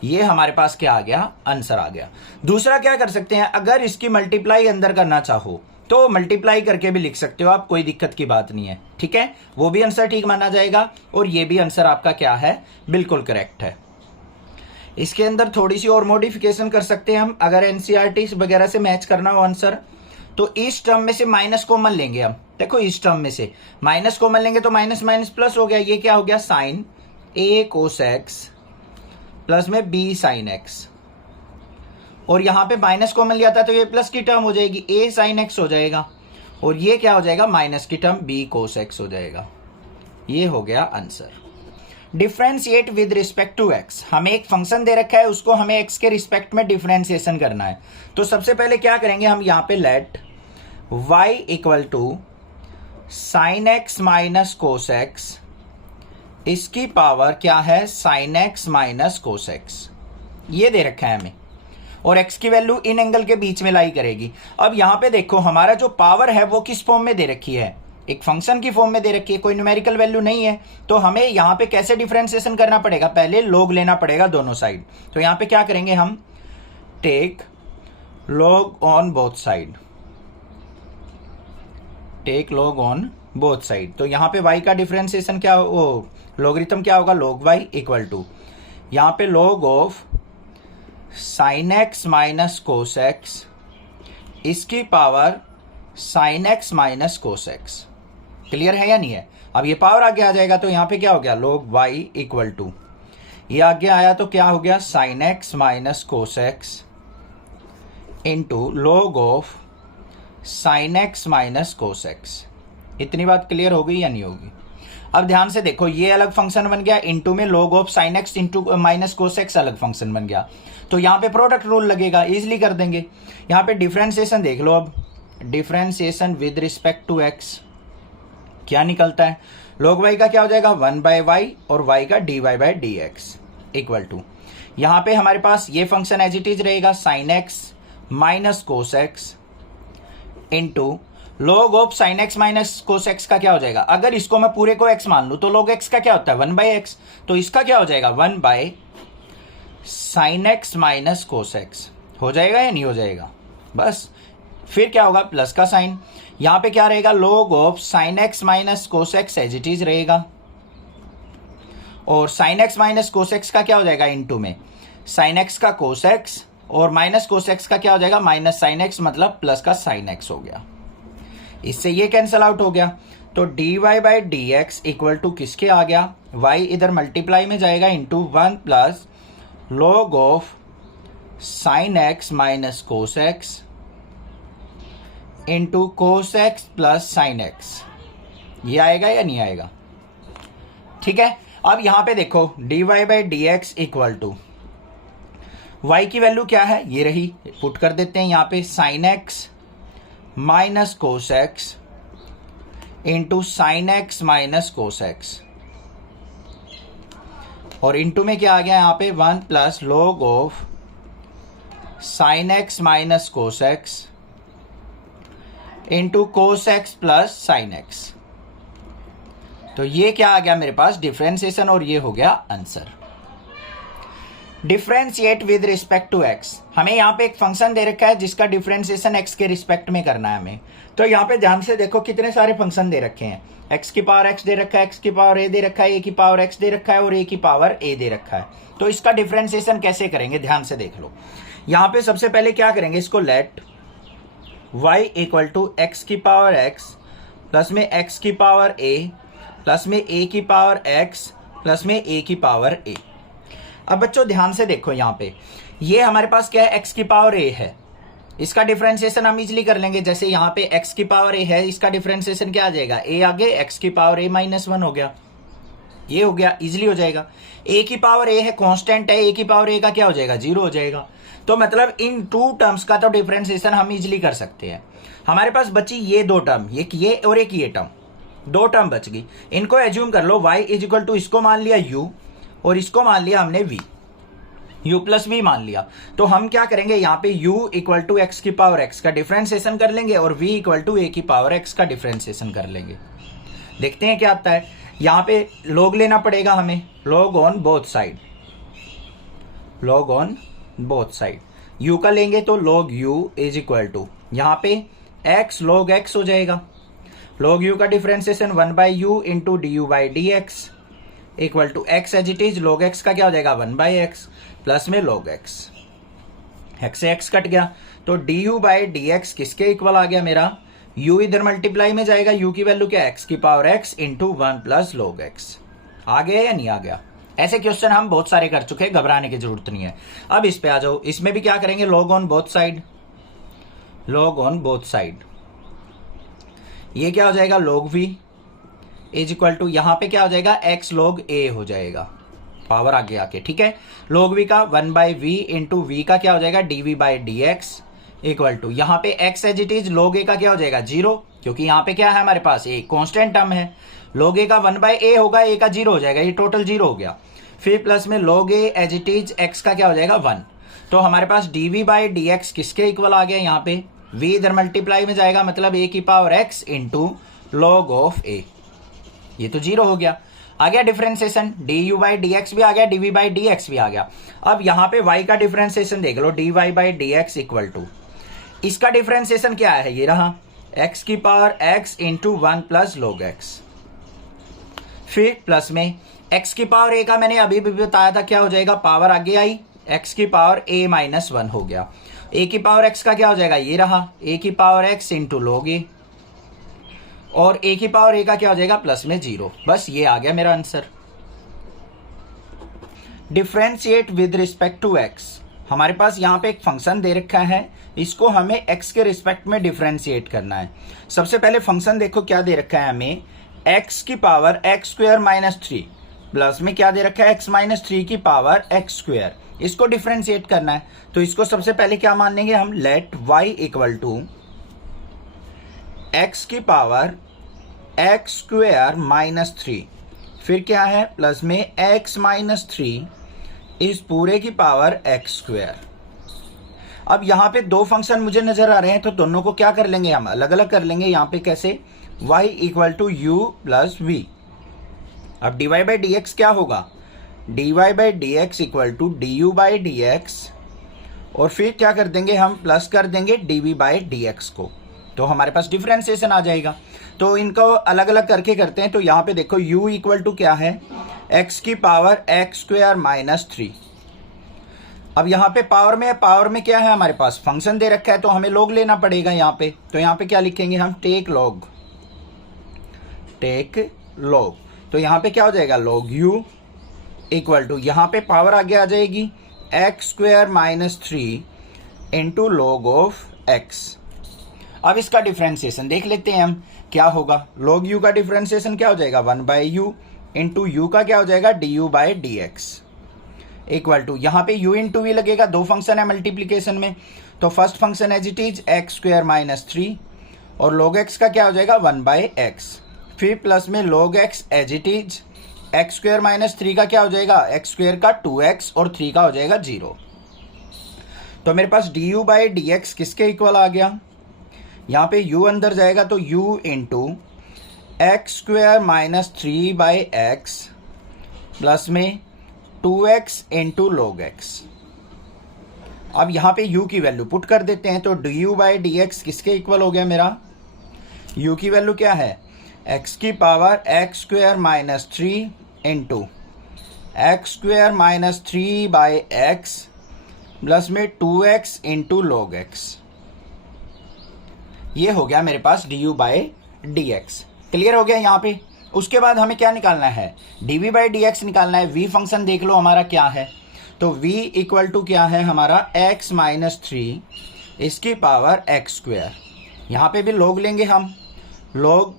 ये हमारे पास क्या आ गया, आंसर आ गया। दूसरा क्या कर सकते हैं, अगर इसकी मल्टीप्लाई अंदर करना चाहो तो मल्टीप्लाई करके भी लिख सकते हो आप, कोई दिक्कत की बात नहीं है, ठीक है, वो भी आंसर ठीक माना जाएगा और ये भी आंसर आपका क्या है बिल्कुल करेक्ट है। इसके अंदर थोड़ी सी और मॉडिफिकेशन कर सकते हैं हम, अगर एनसीईआरटी वगैरह से मैच करना हो आंसर, तो इस टर्म में से माइनस कॉमन लेंगे हम, देखो इस टर्म में से माइनस कॉमन लेंगे तो माइनस माइनस प्लस हो गया, ये क्या हो गया sine a cos x plus में b sin x, और यहां पे माइनस कॉमन लिया था तो ये प्लस की टर्म हो जाएगी a sin x हो जाएगा, और ये क्या हो जाएगा माइनस की टर्म b cos x हो जाएगा। ये हो गया answer. Differentiate with respect to x, हमें एक फंक्शन दे रखा है, उसको हमें x के रिस्पेक्ट में डिफरेंशिएशन करना है। तो सबसे पहले क्या करेंगे हम, यहाँ पे let y equal to sine x minus cos x, इसकी पावर क्या है साइन एक्स माइनस कोस एक्स, ये दे रखा है हमें, और x की वैल्यू इन एंगल के बीच में लाई करेगी। अब यहां पे देखो हमारा जो पावर है वो किस फॉर्म में दे रखी है, एक फंक्शन की फॉर्म में दे रखी है, कोई न्यूमेरिकल वैल्यू नहीं है, तो हमें यहां पे कैसे डिफरेंशिएशन करना पड़ेगा, पहले log लेना पड़ेगा दोनों साइड। तो यहां पे क्या करेंगे हम, take log on both side, take log on both side. तो यहाँ पे y का डिफरेंशिएशन क्या वो लॉगरिथम क्या होगा, log y इक्वल टू यहाँ पे log of sin x minus cos x इसकी power sin x minus cos x. Clear है या नहीं है? अब ये पावर आगे आ जाएगा तो यहाँ पे क्या हो गया, log y इक्वल टू ये आगे आया तो क्या हो गया, sin x minus cos x into log of sin x minus cos x. इतनी बात क्लियर हो गई या नहीं होगी? अब ध्यान से देखो, ये अलग फंक्शन बन गया, इंटू में log of sin x into minus cos x अलग फंक्शन बन गया। तो यहाँ पे प्रोडक्ट रूल लगेगा, इजिली कर देंगे। यहाँ पे डिफरेंशिएशन देख लो, अब differentiation with respect to x क्या निकलता है, log y का क्या हो जाएगा 1/y और y का dy by D x equal to यहाँ पे हमारे पास ये फंक्शन एज इट इज रहेगा sin x minus cos x into log of sin x minus cos x का क्या हो जाएगा, अगर इसको मैं पूरे को x मान लूं तो log x का क्या होता है 1/x, तो इसका क्या हो जाएगा 1/sin x minus cos x. हो जाएगा या नहीं हो जाएगा? बस फिर क्या होगा, प्लस का साइन, यहाँ पे क्या रहेगा log of sin x minus cos x as it is रहेगा, और sin x minus cos x का क्या हो जाएगा इनटू में sin x का कोस एक्स और माइनस कोस एक्स का क्या हो जाएगा माइनस sin x, मतलब प्लस का sin x हो गया। इससे ये कैंसल आउट हो गया, तो dy by D x equal to किसके आ गया, y इधर मल्टीप्लाई में जाएगा into 1 plus log of sin x minus cos x into cos x plus sin x। ये आएगा या नहीं आएगा? ठीक है। अब यहां पे देखो dy by D x equal to y की वैल्यू क्या है, ये रही, पुट कर देते हैं यहाँ पे sin x minus cos x into sin x minus cos x, और इंटू में क्या आ गया यहाँ पे 1 plus log of sin x minus cos x into cos x plus sin x। तो ये क्या आ गया मेरे पास डिफरेंशिएशन, और ये हो गया answer. Differentiate with respect to x, हमें यहाँ पे एक फंक्शन दे रखा है जिसका डिफरेंशिएशन x के रिस्पेक्ट में करना है हमें। तो यहाँ पे ध्यान से देखो कितने सारे फंक्शन दे रखे हैं, x की पावर x दे रखा है, x की पावर a दे रखा है, a की पावर x दे रखा है और a की पावर a दे रखा है। तो इसका डिफरेंशिएशन कैसे करेंगे, ध्यान से देख लो। यहाँ पे सबसे पहले क्या करेंगे, इसको let y equal to x की पावर x प्लस में x की पावर a प्लस में a की पावर x प्लस में a की पावर a। अब बच्चों ध्यान से देखो, यहाँ पे ये हमारे पास क्या है, x की पावर a है, इसका डिफरेंशिएशन हम इजीली कर लेंगे। जैसे यहाँ पे x की पावर a है, इसका डिफरेंशिएशन क्या आ जाएगा, a आगे x की पावर a माइनस 1 हो गया, ये हो गया, इजीली हो जाएगा। a की पावर a है, कांस्टेंट है, a की पावर a का क्या हो जाएगा 0 हो जाएगा। तो मतलब इन टू टर्म्स का तो डिफरेंशिएशन हम इजीली कर सकते हैं। हमारे पास बची ये दो टर्म, एक ये और एक ये टर्म, दो टर्म बच गई। इनको एज्यूम कर लो, y इज इक्वल टू इसको मान लिया u और इसको मान लिया हमने v, u प्लस v मान लिया। तो हम क्या करेंगे, यहाँ पे u इक्वल टू एक्स की पावर x का डिफरेंशिएशन कर लेंगे और v इक्वल टू a की पावर x का डिफरेंशिएशन कर लेंगे। देखते हैं क्या आता है। यहाँ पे log लेना पड़ेगा हमें, log on both side, log on both side. u का लेंगे तो log u is equal to यहाँ पे x log x हो जाएगा, log u का differentiation 1/u into d u by D x equal to x as it is, log x का क्या हो जाएगा 1/x प्लस में log x, x से x कट गया तो D u by D x किसके इक्वल आ गया मेरा, u इधर मल्टीप्लाई में जाएगा, u की वैल्यू क्या है x की power x into 1 plus log x। आ गया या नहीं आ गया? ऐसे क्वेश्चन हम बहुत सारे कर चुके हैं, घबराने की जरूरत नहीं है। अब इस पे आ जाओ, इसमें भी क्या करेंगे, log on both side, log on both side. ये क्या हो जाएगा log v is equal to यहाँ पे क्या हो जाएगा x log a हो जाएगा, पावर आगे आके, ठीक है। log v का 1/v इंटू v का क्या हो जाएगा dv by D x equal to यहाँ पे x as it is, log a का क्या हो जाएगा 0, क्योंकि यहाँ पे क्या है हमारे पास a कांस्टेंट टर्म है, log a का 1/a होगा, a का 0 हो जाएगा, ये टोटल 0 हो गया। फिर प्लस में log a as it is x का क्या हो जाएगा 1, तो हमारे पास dv बाई डी एक्स किसके इक्वल आ गया, यहाँ पे v इधर मल्टीप्लाई में जाएगा, मतलब a की power x into log of a, ये तो 0 हो गया। आ गया differentiation, du by D x भी आ गया, dv बाई डी एक्स भी आ गया। अब यहाँ पे y का डिफरेंशिएशन देख लो, dy by D x equal to, इसका डिफरेंशिएशन क्या है, ये रहा, एक्स की power x into 1 plus log x। फिर प्लस में x की पावर a का मैंने अभी भी बताया था क्या हो जाएगा, पावर आगे आई, x की पावर a माइनस 1 हो गया। a की पावर x का क्या हो जाएगा, ये रहा a की power x into log a, और a की पावर a का क्या हो जाएगा, प्लस में 0। बस ये आ गया मेरा answer. Differentiate with respect to x। हमारे पास यहाँ पे एक फंक्शन दे रखा है, इसको हमें x के रिस्पेक्ट में डिफ्रेंशिएट करना है। सबसे पहले फंक्शन देखो क्या दे रखा है हमें, x की power x square minus 3 plus में क्या दे रखा है, x माइनस 3 की पावर एक्स स्क्वायर। इसको डिफ्रेंशिएट करना है, तो इसको सबसे पहले क्या मान लेंगे हम, let y equal to x की पावर एक्स स्क्वायर माइनस 3, फिर क्या है प्लस में x माइनस 3 इस पूरे की पावर एक्स स्क्वायर। अब यहाँ पे दो फंक्शन मुझे नजर आ रहे हैं, तो दोनों को क्या कर लेंगे हम, अलग अलग कर लेंगे। यहाँ पे कैसे, y equal to u plus v. अब dy बाई डी एक्स क्या होगा, dy by D x equal to d u by D x, और फिर क्या कर देंगे हम, प्लस कर देंगे dv बाई डी एक्स को, तो हमारे पास डिफरेंशिएशन आ जाएगा। तो इनको अलग अलग करके करते हैं। तो यहाँ पे देखो u इक्वल टू क्या है, x की पावर एक्स स्क्वायर माइनस 3। अब यहाँ पे पावर में क्या है, हमारे पास फंक्शन दे रखा है, तो हमें log लेना पड़ेगा यहाँ पे। तो यहाँ पे क्या लिखेंगे हम, टेक log। तो यहाँ पे क्या हो जाएगा, log u इक्वल टू, यहाँ पे पावर आगे आ जाएगी x square minus 3 into log of x। अब इसका डिफ्रेंशिएशन देख लेते हैं हम क्या होगा। log u का डिफ्रेंशिएशन क्या हो जाएगा, 1 बाई यू इंटू यू का क्या हो जाएगा, d u by D x equal to, यहाँ पे u इंटू वी लगेगा, दो फंक्शन है मल्टीप्लीकेशन में, तो first function as it is x square minus 3 और log x का क्या हो जाएगा 1 बाई एक्स, फिर प्लस में log x as it is x square minus 3 का क्या हो जाएगा, एक्स स्क्वायर का 2x और 3 का हो जाएगा 0। तो मेरे पास d u by D x किसके इक्वल आ गया, यहाँ पे u अंदर जाएगा तो u into x square minus 3 by x plus में 2x इंटू log x। अब यहाँ पे u की वैल्यू पुट कर देते हैं, तो D u by D x किसके इक्वल हो गया मेरा, u की वैल्यू क्या है, x की power x square minus 3 into x square minus 3 by x plus में 2x इंटू log x। ये हो गया मेरे पास d u by D x. Clear हो गया यहाँ पे। उसके बाद हमें क्या निकालना है, dv बाई डी एक्स निकालना है। v फंक्शन देख लो हमारा क्या है, तो v इक्वल टू क्या है हमारा, x माइनस 3 इसकी पावर एक्स स्क्वायर। यहाँ पे भी log लेंगे हम, log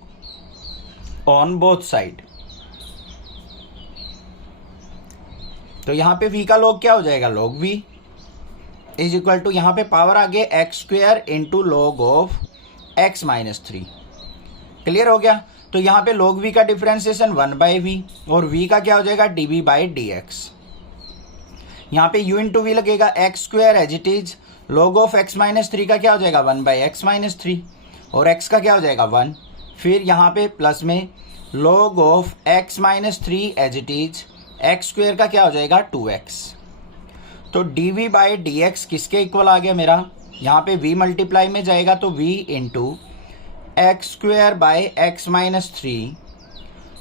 ऑन बोथ साइड, तो यहाँ पे v का log क्या हो जाएगा, log v is equal to, यहाँ पे पावर आगे x square into log of x minus 3। Clear हो गया। तो यहाँ पे log v का डिफरेंशिएशन 1 बाई वी, और v का क्या हो जाएगा, dv बाई डी एक्स। यहाँ पे u इंटू वी लगेगा, x square as it is log of x minus 3 का क्या हो जाएगा 1 बाई एक्स माइनस 3, और x का क्या हो जाएगा 1, फिर यहाँ पे प्लस में log of x minus 3 as it is x square का क्या हो जाएगा 2x। तो dv बाई डी एक्स किसके इक्वल आ गया मेरा, यहाँ पे v मल्टीप्लाई में जाएगा तो v into x square by x minus 3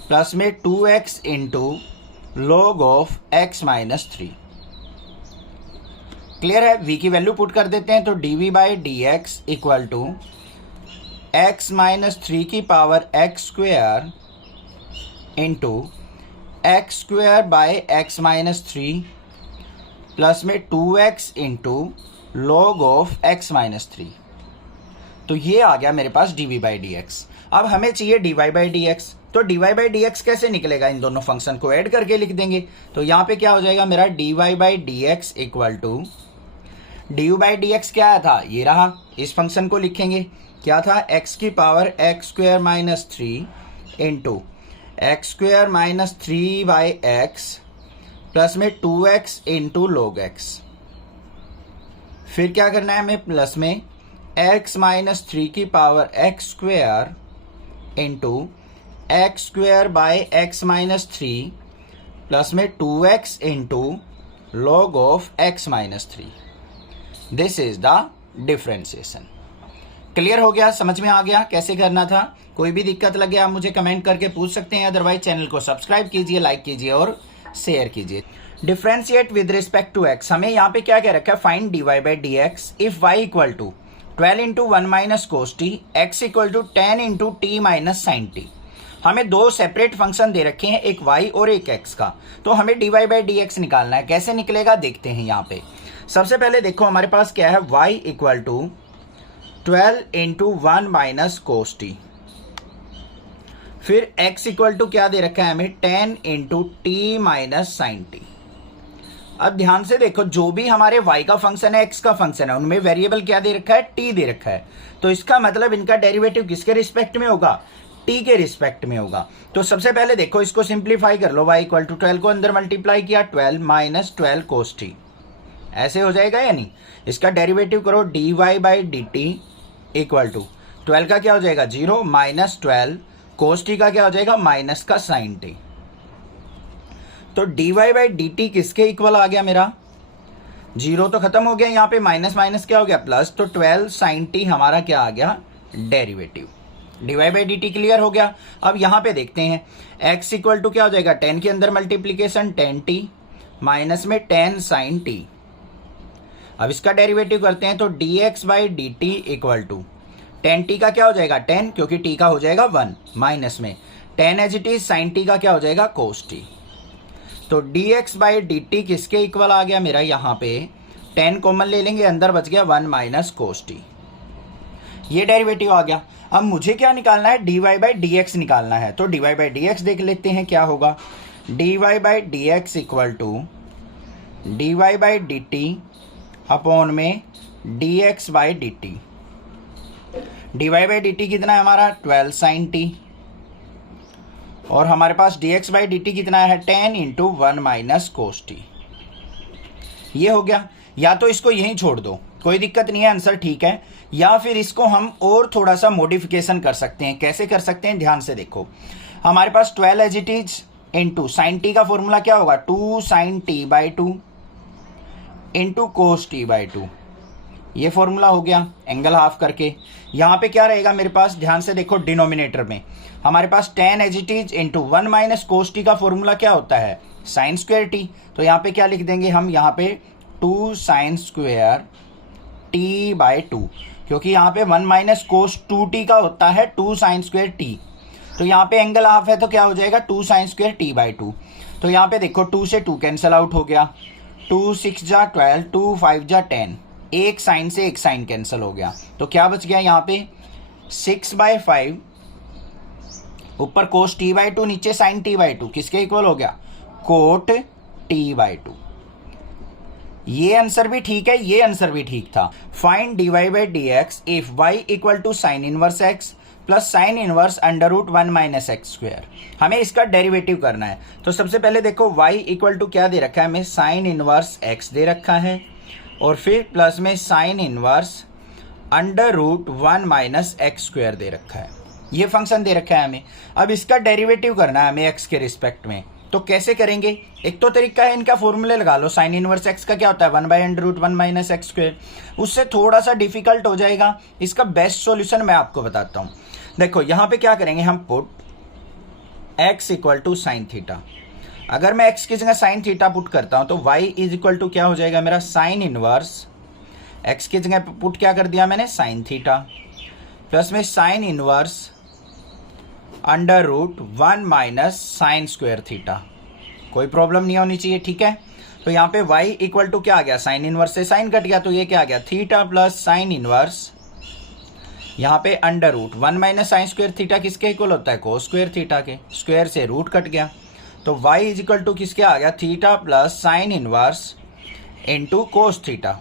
plus में 2x into log of x minus 3। Clear है। v की वैल्यू पुट कर देते हैं, तो dv by D x equal to x minus 3 की power x square into x square by x minus 3 plus में 2x into log of x minus 3। तो ये आ गया मेरे पास dv बाई डी एक्स। अब हमें चाहिए dy बाई डी एक्स, तो dy बाई डी एक्स कैसे निकलेगा, इन दोनों फंक्शन को ऐड करके लिख देंगे। तो यहाँ पे क्या हो जाएगा मेरा, dy by D x equal to, du by D x क्या आया था, ये रहा। इस फंक्शन को लिखेंगे, क्या था, x की power x square minus 3 into x square minus 3 by x plus में 2x इंटू log x। फिर क्या करना है हमें, प्लस में x माइनस 3 की power x square into x square by x minus 3 plus में 2x into log of x minus 3। This is the differentiation. Clear हो गया, समझ में आ गया कैसे करना था? कोई भी दिक्कत लगे आप मुझे कमेंट करके पूछ सकते हैं, अदरवाइज चैनल को सब्सक्राइब कीजिए, लाइक कीजिए और शेयर कीजिए। Differentiate with respect to x, हमें यहाँ पे क्या क्या रखा है, find dy by D x if y equal to 12 into 1 minus cos t, x equal to 10 into t minus sine t. हमें दो सेपरेट फंक्शन दे रखे हैं, एक y और एक x का, तो हमें dy बाई डी एक्स निकालना है। कैसे निकलेगा देखते हैं। यहाँ पे सबसे पहले देखो हमारे पास क्या है, y equal to 12 into 1 minus cos t, फिर x इक्वल टू क्या दे रखा है हमें, 10 into t minus sine t. अब ध्यान से देखो, जो भी हमारे y का फंक्शन है, x का फंक्शन है, उनमें वेरिएबल क्या दे रखा है, t दे रखा है। तो इसका मतलब इनका डेरिवेटिव किसके रिस्पेक्ट में होगा, t के रिस्पेक्ट में होगा। तो सबसे पहले देखो इसको सिंप्लीफाई कर लो, y इक्वल टू 12 को अंदर मल्टीप्लाई किया, 12 माइनस 12 कोस टी, ऐसे हो जाएगा या नहीं। इसका डेरिवेटिव करो, dy by d t equal to 12 का क्या हो जाएगा 0 माइनस 12 कोस टी का क्या हो जाएगा माइनस का साइन टी। तो dy बाई डी टी किसके इक्वल आ गया मेरा, 0 तो खत्म हो गया, यहाँ पे माइनस माइनस क्या हो गया प्लस, तो 12 साइन टी हमारा क्या आ गया derivative. dy by d T clear हो गया। अब यहाँ पे देखते हैं x इक्वल टू क्या हो जाएगा, 10 के अंदर मल्टीप्लीकेशन 10 टी माइनस में 10 साइन टी। अब इसका डेरिवेटिव करते हैं, तो dx by d t equal to 10 t का क्या हो जाएगा 10, क्योंकि t का हो जाएगा 1 माइनस में 10 as it is, sine t का क्या हो जाएगा कोस टी। तो dx बाई डी टी किसके इक्वल आ गया मेरा, यहाँ पे 10 कॉमन ले लेंगे, अंदर बच गया 1 माइनस कोस टी, ये डेरिवेटिव आ गया। अब मुझे क्या निकालना है, dy बाई डी एक्स निकालना है। तो dy बाई डी एक्स देख लेते हैं क्या होगा, dy by D x equal to dy by d t upon में dx by d t. dy by d t कितना है हमारा 12 साइन टी, और हमारे पास dx बाई डी टी कितना है 10 इंटू 1 माइनस कोस टी। ये हो गया। या तो इसको यहीं छोड़ दो, कोई दिक्कत नहीं है, आंसर ठीक है, या फिर इसको हम और थोड़ा सा मॉडिफिकेशन कर सकते हैं। कैसे कर सकते हैं, ध्यान से देखो, हमारे पास 12 as it is into sine t का फॉर्मूला क्या होगा, 2 sine t by 2 into cos t by 2, ये फॉर्मूला हो गया एंगल हाफ करके। यहाँ पे क्या रहेगा मेरे पास, ध्यान से देखो, डिनोमिनेटर में हमारे पास 10 as it is into 1 minus cos t का फॉर्मूला क्या होता है, साइन स्क्वायर टी। तो यहाँ पे क्या लिख देंगे हम, यहाँ पे 2 साइन स्क्वायर टी बाई 2, क्योंकि यहाँ पे 1 माइनस कोस 2t का होता है 2 साइन स्क्वायर टी। तो यहाँ पे एंगल हाफ है, तो क्या हो जाएगा 2 साइन स्क्वायर टी बाई 2। तो यहाँ पे देखो 2 से 2 कैंसिल आउट हो गया, 2 6 जा 12, 2 5 जा 10, एक साइन से एक साइन कैंसिल हो गया। तो क्या बच गया यहाँ पे 6 बाई 5, ऊपर कोस टी बाई 2, नीचे साइन टी बाई 2, किसके इक्वल हो गया, कोट टी बाई 2। ये आंसर भी ठीक है, ये आंसर भी ठीक था। Find dy by D x if y equal to sine inverse x plus sine inverse under root 1 minus x square. हमें इसका डेरिवेटिव करना है। तो सबसे पहले देखो y इक्वल टू क्या दे रखा है हमें, साइन इनवर्स x दे रखा है, और फिर प्लस में sine inverse under root 1 minus x square दे रखा है। ये फंक्शन दे रखा है हमें। अब इसका डेरिवेटिव करना है हमें x के रिस्पेक्ट में। तो कैसे करेंगे, एक तो तरीका है, इनका फॉर्मूले लगा लो, साइन इनवर्स x का क्या होता है 1 by under root 1 minus x square. उससे थोड़ा सा डिफिकल्ट हो जाएगा, इसका बेस्ट सॉल्यूशन मैं आपको बताता हूँ। देखो यहाँ पे क्या करेंगे हम, put x equal to sine theta. अगर मैं x की जगह साइन थीटा पुट करता हूँ, तो y इज इक्वल टू क्या हो जाएगा मेरा, साइन इनवर्स x की जगह पुट क्या कर दिया मैंने, साइन थीटा, प्लस में sine inverse under root 1 minus sine square theta. कोई प्रॉब्लम नहीं होनी चाहिए, ठीक है। तो यहाँ पे y इक्वल टू क्या आ गया, साइन इनवर्स से साइन कट गया, तो ये क्या आ गया, थीटा प्लस साइन इनवर्स, यहाँ पे under root 1 minus sine square theta किसके इक्वल होता है, कोस स्क्वायर थीटा के, स्क्वायर से रूट कट गया। तो y इज इक्वल टू किसके आ गया, theta plus sine inverse into cos theta.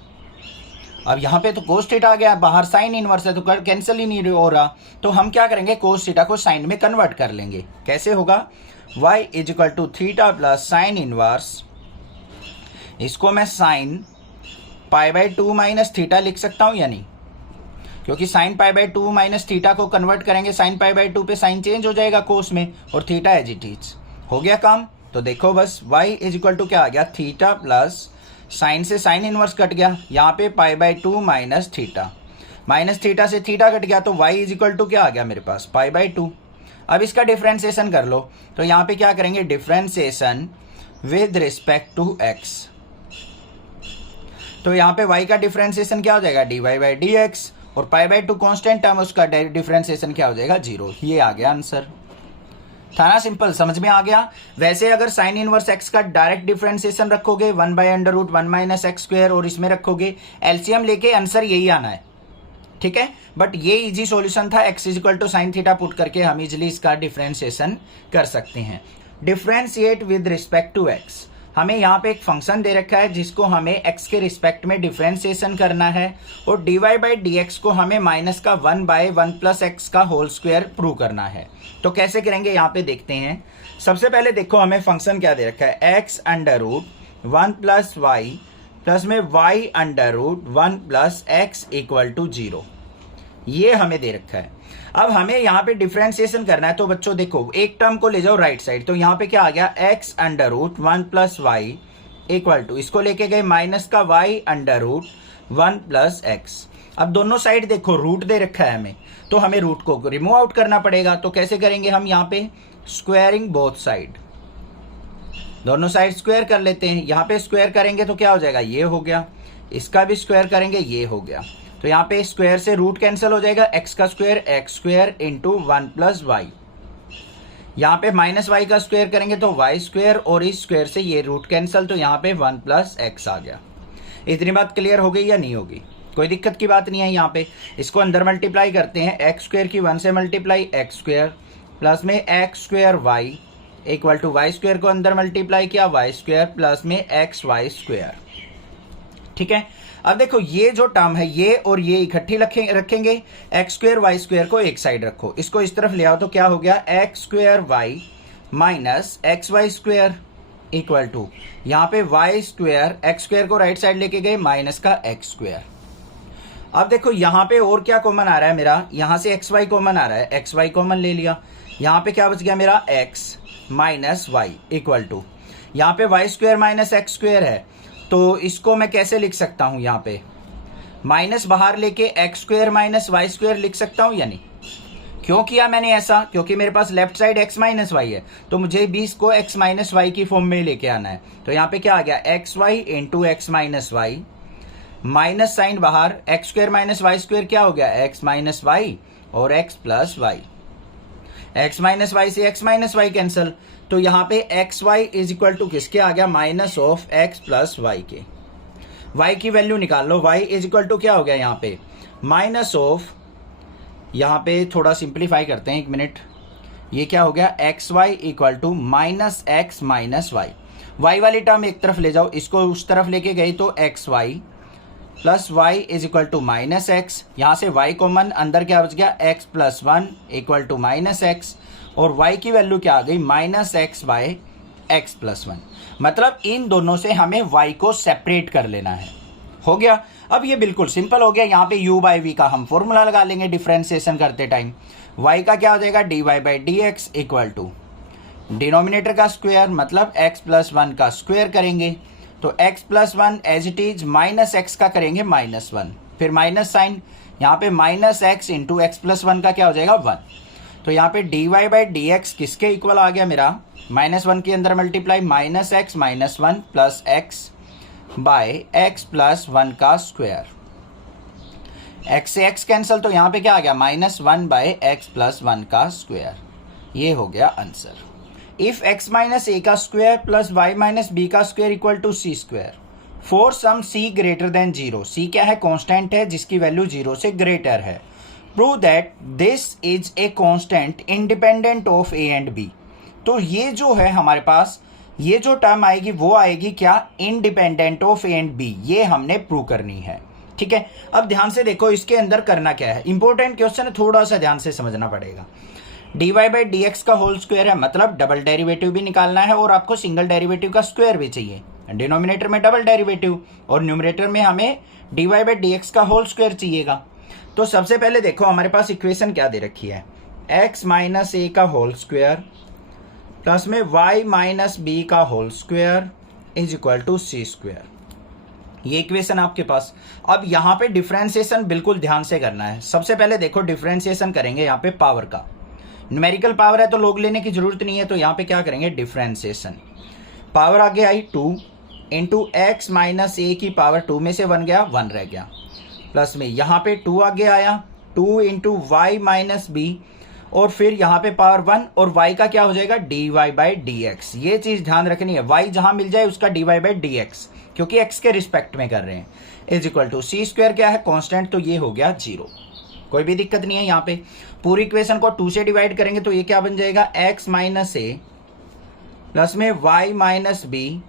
अब यहाँ पे तो कोस थीटा आ गया, बाहर साइन इनवर्स है तो कैंसिल ही नहीं हो रहा। तो हम क्या करेंगे, कोस थीटा को साइन में कन्वर्ट कर लेंगे। कैसे होगा, y is equal to theta plus sine inverse, इसको मैं sine pi by 2 minus theta लिख सकता हूँ या नहीं, क्योंकि sine pi by 2 minus theta को कन्वर्ट करेंगे साइन पाई बाई 2 पे, साइन चेंज हो जाएगा कोस में, और थीटा एज इट इज। हो गया काम। तो देखो बस y इज इक्वल टू क्या आ गया, थीटा प्लस साइन से साइन इनवर्स कट गया, यहाँ पे पाई by 2 minus theta, minus theta से थीटा कट गया तो y इज इक्वल टू क्या आ गया मेरे पास π/2। अब इसका डिफ्रेंसिएशन कर लो तो यहाँ पे क्या करेंगे, differentiation with respect to x। तो यहाँ पे y का डिफ्रेंसिएशन क्या हो जाएगा, dy/dx, और π/2 कांस्टेंट टर्म, उसका डिफ्रेंसिएशन क्या हो जाएगा, 0। ये आ गया आंसर। था ना सिंपल, समझ में आ गया। वैसे अगर साइन इनवर्स x का डायरेक्ट डिफरेंशिएशन रखोगे 1/√1 - x² और इसमें रखोगे एलसीएम लेके आंसर यही आना है, ठीक है। बट ये इजी सॉल्यूशन था, x = sin थीटा पुट करके हम इजिली इसका डिफरेंशिएशन कर सकते हैं। Differentiate with respect to x, हमें यहाँ पे एक फंक्शन दे रखा है जिसको हमें x के रिस्पेक्ट में डिफरेंशिएशन करना है, और dy/dx को हमें माइनस का 1/1 + x का होल स्क्वायर प्रूव करना है। तो कैसे करेंगे यहाँ पे देखते हैं। सबसे पहले देखो हमें फंक्शन क्या दे रखा है, x√1 + y प्लस में y√1 + x = 0, ये हमें दे रखा है। अब हमें यहाँ पे डिफरेंशिएशन करना है, तो बच्चों देखो एक टर्म को ले जाओ राइट साइड, तो यहाँ पे क्या आ गया, x√1 + y = इसको लेके गए माइनस का y√1 + x। अब दोनों साइड देखो रूट दे रखा है हमें, तो हमें रूट को रिमूव आउट करना पड़ेगा। तो कैसे करेंगे हम, यहाँ पे स्क्वायरिंग बोथ साइड, दोनों साइड स्क्वायर कर लेते हैं। यहाँ पे स्क्वायर करेंगे तो क्या हो जाएगा, ये हो गया, इसका भी स्क्वायर करेंगे, ये हो गया। तो यहाँ पे स्क्वायर से रूट कैंसिल हो जाएगा, x का स्क्वायर x² × 1 + y। यहाँ पे -y का स्क्वायर करेंगे तो y², और इस स्क्वायर से ये रूट कैंसिल, तो यहाँ पे 1 + x आ गया। इतनी बात क्लियर हो गई या नहीं होगी, कोई दिक्कत की बात नहीं है। यहाँ पे इसको अंदर मल्टीप्लाई करते हैं, x² की 1 से मल्टीप्लाई x² प्लस में x² y = y² को अंदर मल्टीप्लाई किया y² प्लस में xy², ठीक है। अब देखो ये जो टर्म है ये और ये इकट्ठी रखेंगे, x² y² को एक साइड रखो, इसको इस तरफ ले आओ तो क्या हो गया, x² y - xy² = यहाँ पे y², x² को राइट साइड लेके गए माइनस का x²। अब देखो यहाँ पे और क्या कॉमन आ रहा है मेरा, यहाँ से xy कॉमन आ रहा है, xy कॉमन ले लिया, यहाँ पे क्या बच गया मेरा, x - y = यहाँ पे y² - x² है, तो इसको मैं कैसे लिख सकता हूँ, यहाँ पे माइनस बाहर लेके x² - y² लिख सकता हूँ या नहीं। क्यों किया मैंने ऐसा, क्योंकि मेरे पास लेफ्ट साइड x - y है, तो मुझे भी इसको x - y की फॉर्म में लेके आना है। तो यहाँ पे क्या आ गया, xy × x - y, minus sign बाहर, x² - y² क्या हो गया, x - y और x + y, x - y से x - y कैंसिल, तो यहाँ पे xy = किसके आ गया, -x + y के। y की वैल्यू निकाल लो, y = क्या हो गया यहाँ पे, यहाँ पे थोड़ा सिंप्लीफाई करते हैं, 1 मिनट, ये क्या हो गया, xy = -x - y। y वाली टर्म एक तरफ ले जाओ, इसको उस तरफ लेके गई तो xy प्लस y = -x, यहाँ से y कॉमन, अंदर क्या बच गया, x + 1 = -x, और y की वैल्यू क्या आ गई, -x/x + 1। मतलब इन दोनों से हमें y को सेपरेट कर लेना है। हो गया, अब ये बिल्कुल सिंपल हो गया। यहाँ पे u/v का हम फॉर्मूला लगा लेंगे डिफरेंशिएशन करते टाइम। y का क्या हो जाएगा, dy/dx = डिनोमिनेटर का स्क्वायर, मतलब x + 1 का स्क्वायर करेंगे, तो x + 1 as it is, -x का करेंगे -1, फिर माइनस साइन, यहाँ पे -x × x + 1 का क्या हो जाएगा, 1। तो यहाँ पे dy/dx किसके इक्वल आ गया मेरा, -1 के अंदर मल्टीप्लाई -x - 1 प्लस x/x + 1 का स्क्वायर, x से x कैंसिल, तो यहाँ पे क्या आ गया, -1/x + 1 का स्क्वायर। ये हो गया आंसर। इफ x - a का स्क्वायर प्लस y - b का square = c², for some c > 0, c क्या है, कांस्टेंट है जिसकी वैल्यू 0 से ग्रेटर है, prove that this is a constant independent of a and b। तो ये जो है हमारे पास, ये जो टर्म आएगी वो आएगी क्या, independent of a and b, ये हमने प्रूव करनी है, ठीक है। अब ध्यान से देखो इसके अंदर करना क्या है, इंपॉर्टेंट क्वेश्चन है, थोड़ा सा ध्यान से समझना पड़ेगा। dy/dx का होल स्क्वायर है, मतलब डबल डेरिवेटिव भी निकालना है और आपको सिंगल डेरिवेटिव का स्क्वायर भी चाहिए। डिनोमिनेटर में डबल डेरिवेटिव और न्यूमरेटर में हमें dy/dx का होल स्क्वायर चाहिएगा। तो सबसे पहले देखो हमारे पास इक्वेशन क्या दे रखी है, x - a का होल स्क्वायर प्लस में y - b का होल स्क्वायर = c²। ये इक्वेशन आपके पास। अब यहाँ पे डिफरेंशिएशन बिल्कुल ध्यान से करना है। सबसे पहले देखो डिफरेंशिएशन करेंगे यहाँ पे पावर का, न्यूमेरिकल पावर है तो लोग लेने की जरूरत नहीं है, तो यहाँ पे क्या करेंगे डिफरेंशिएशन। पावर आगे आई 2 इंटू एक्स माइनस ए की पावर 2 में से 1 गया, 1 रह गया, प्लस में यहाँ पे 2 आगे आया 2 इंटू वाई माइनस बी, और फिर यहाँ पे पावर 1 और y का क्या हो जाएगा dy बाई डी एक्स। ये चीज ध्यान रखनी है, y जहां मिल जाए उसका dy बाई डी एक्स, क्योंकि x के रिस्पेक्ट में कर रहे हैं, is equal to c square क्या है कांस्टेंट, तो ये हो गया 0। कोई भी दिक्कत नहीं है। यहाँ पे पूरी इक्वेशन को 2 से डिवाइड करेंगे तो ये क्या बन जाएगा x माइनस ए प्लस में y minus b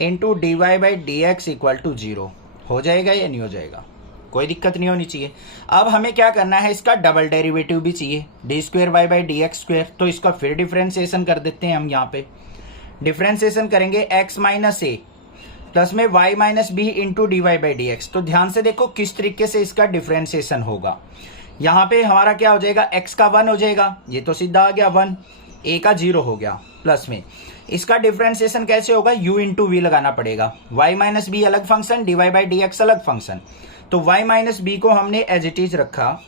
into d Y by D x equal to 0 हो जाएगा या नहीं हो जाएगा, कोई दिक्कत नहीं होनी चाहिए। अब हमें क्या करना है, इसका डबल डेरिवेटिव भी चाहिए, d square y by D x square, तो इसका फिर डिफरेंशिएशन कर देते हैं हम। यहाँ पे डिफरेंशिएशन करेंगे x माइनस ए प्लस में y minus b into d Y by D x. तो ध्यान से देखो किस तरीके से इसका डिफरेंशिएशन होगा। यहाँ पे हमारा क्या हो जाएगा, x का 1 हो जाएगा, ये तो सीधा आ गया 1, a का 0 हो गया, प्लस में इसका डिफरेंशिएशन कैसे होगा, u इंटू वी लगाना पड़ेगा, y माइनस बी अलग function, d Y by D x अलग फंक्शन, तो y माइनस बी को हमने एज इट इज रखा,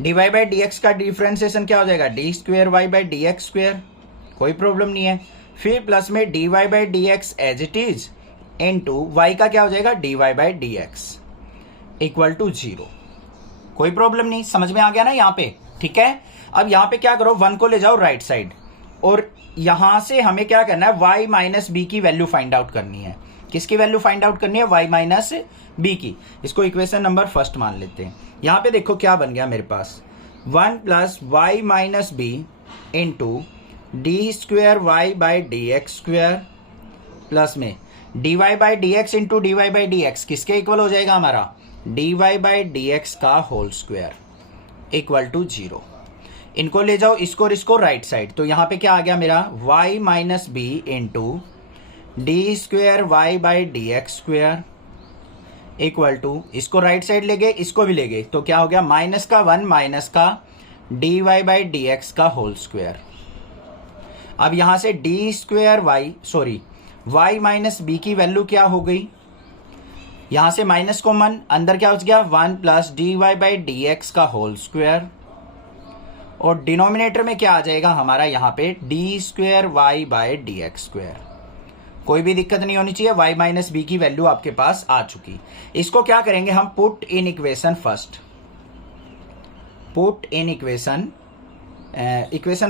d Y by D x का डिफरेंशिएशन क्या हो जाएगा d square y by D x square, कोई प्रॉब्लम नहीं है, फिर प्लस में d Y by D x as it is into y का क्या हो जाएगा d Y by D x equal to 0, कोई प्रॉब्लम नहीं, समझ में आ गया ना यहाँ पे, ठीक है। अब यहाँ पे क्या करो, 1 को ले जाओ राइट साइड, और यहां से हमें क्या करना है, y माइनस बी की वैल्यू फाइंड आउट करनी है। किसकी वैल्यू फाइंड आउट करनी है, y माइनस बी की। इसको इक्वेशन नंबर फर्स्ट मान लेते हैं। यहां पे देखो क्या बन गया मेरे पास, 1 plus y minus b into d square y by D x square plus में d Y by D x into d Y by D x किसके इक्वल हो जाएगा हमारा, d Y by D x का होल स्क्वेयर इक्वल टू 0। इनको ले जाओ इसको और इसको राइट साइड, तो यहां पे क्या आ गया मेरा y minus b into d square y by D x square equal to, इसको राइट साइड ले गए इसको भी ले गए, तो क्या हो गया माइनस का 1 माइनस का d Y by D x का होल स्क्वेयर। अब यहां से d square y minus b की वैल्यू क्या हो गई, यहां से माइनस कॉमन, अंदर क्या हो गया 1 plus d Y by D x का होल स्क्वेयर, और डिनोमिनेटर में क्या आ जाएगा हमारा यहाँ पे d square y by D x square. कोई भी दिक्कत नहीं होनी चाहिए, y माइनस बी की वैल्यू आपके पास आ चुकी। इसको क्या करेंगे हम, put in equation first, put in equation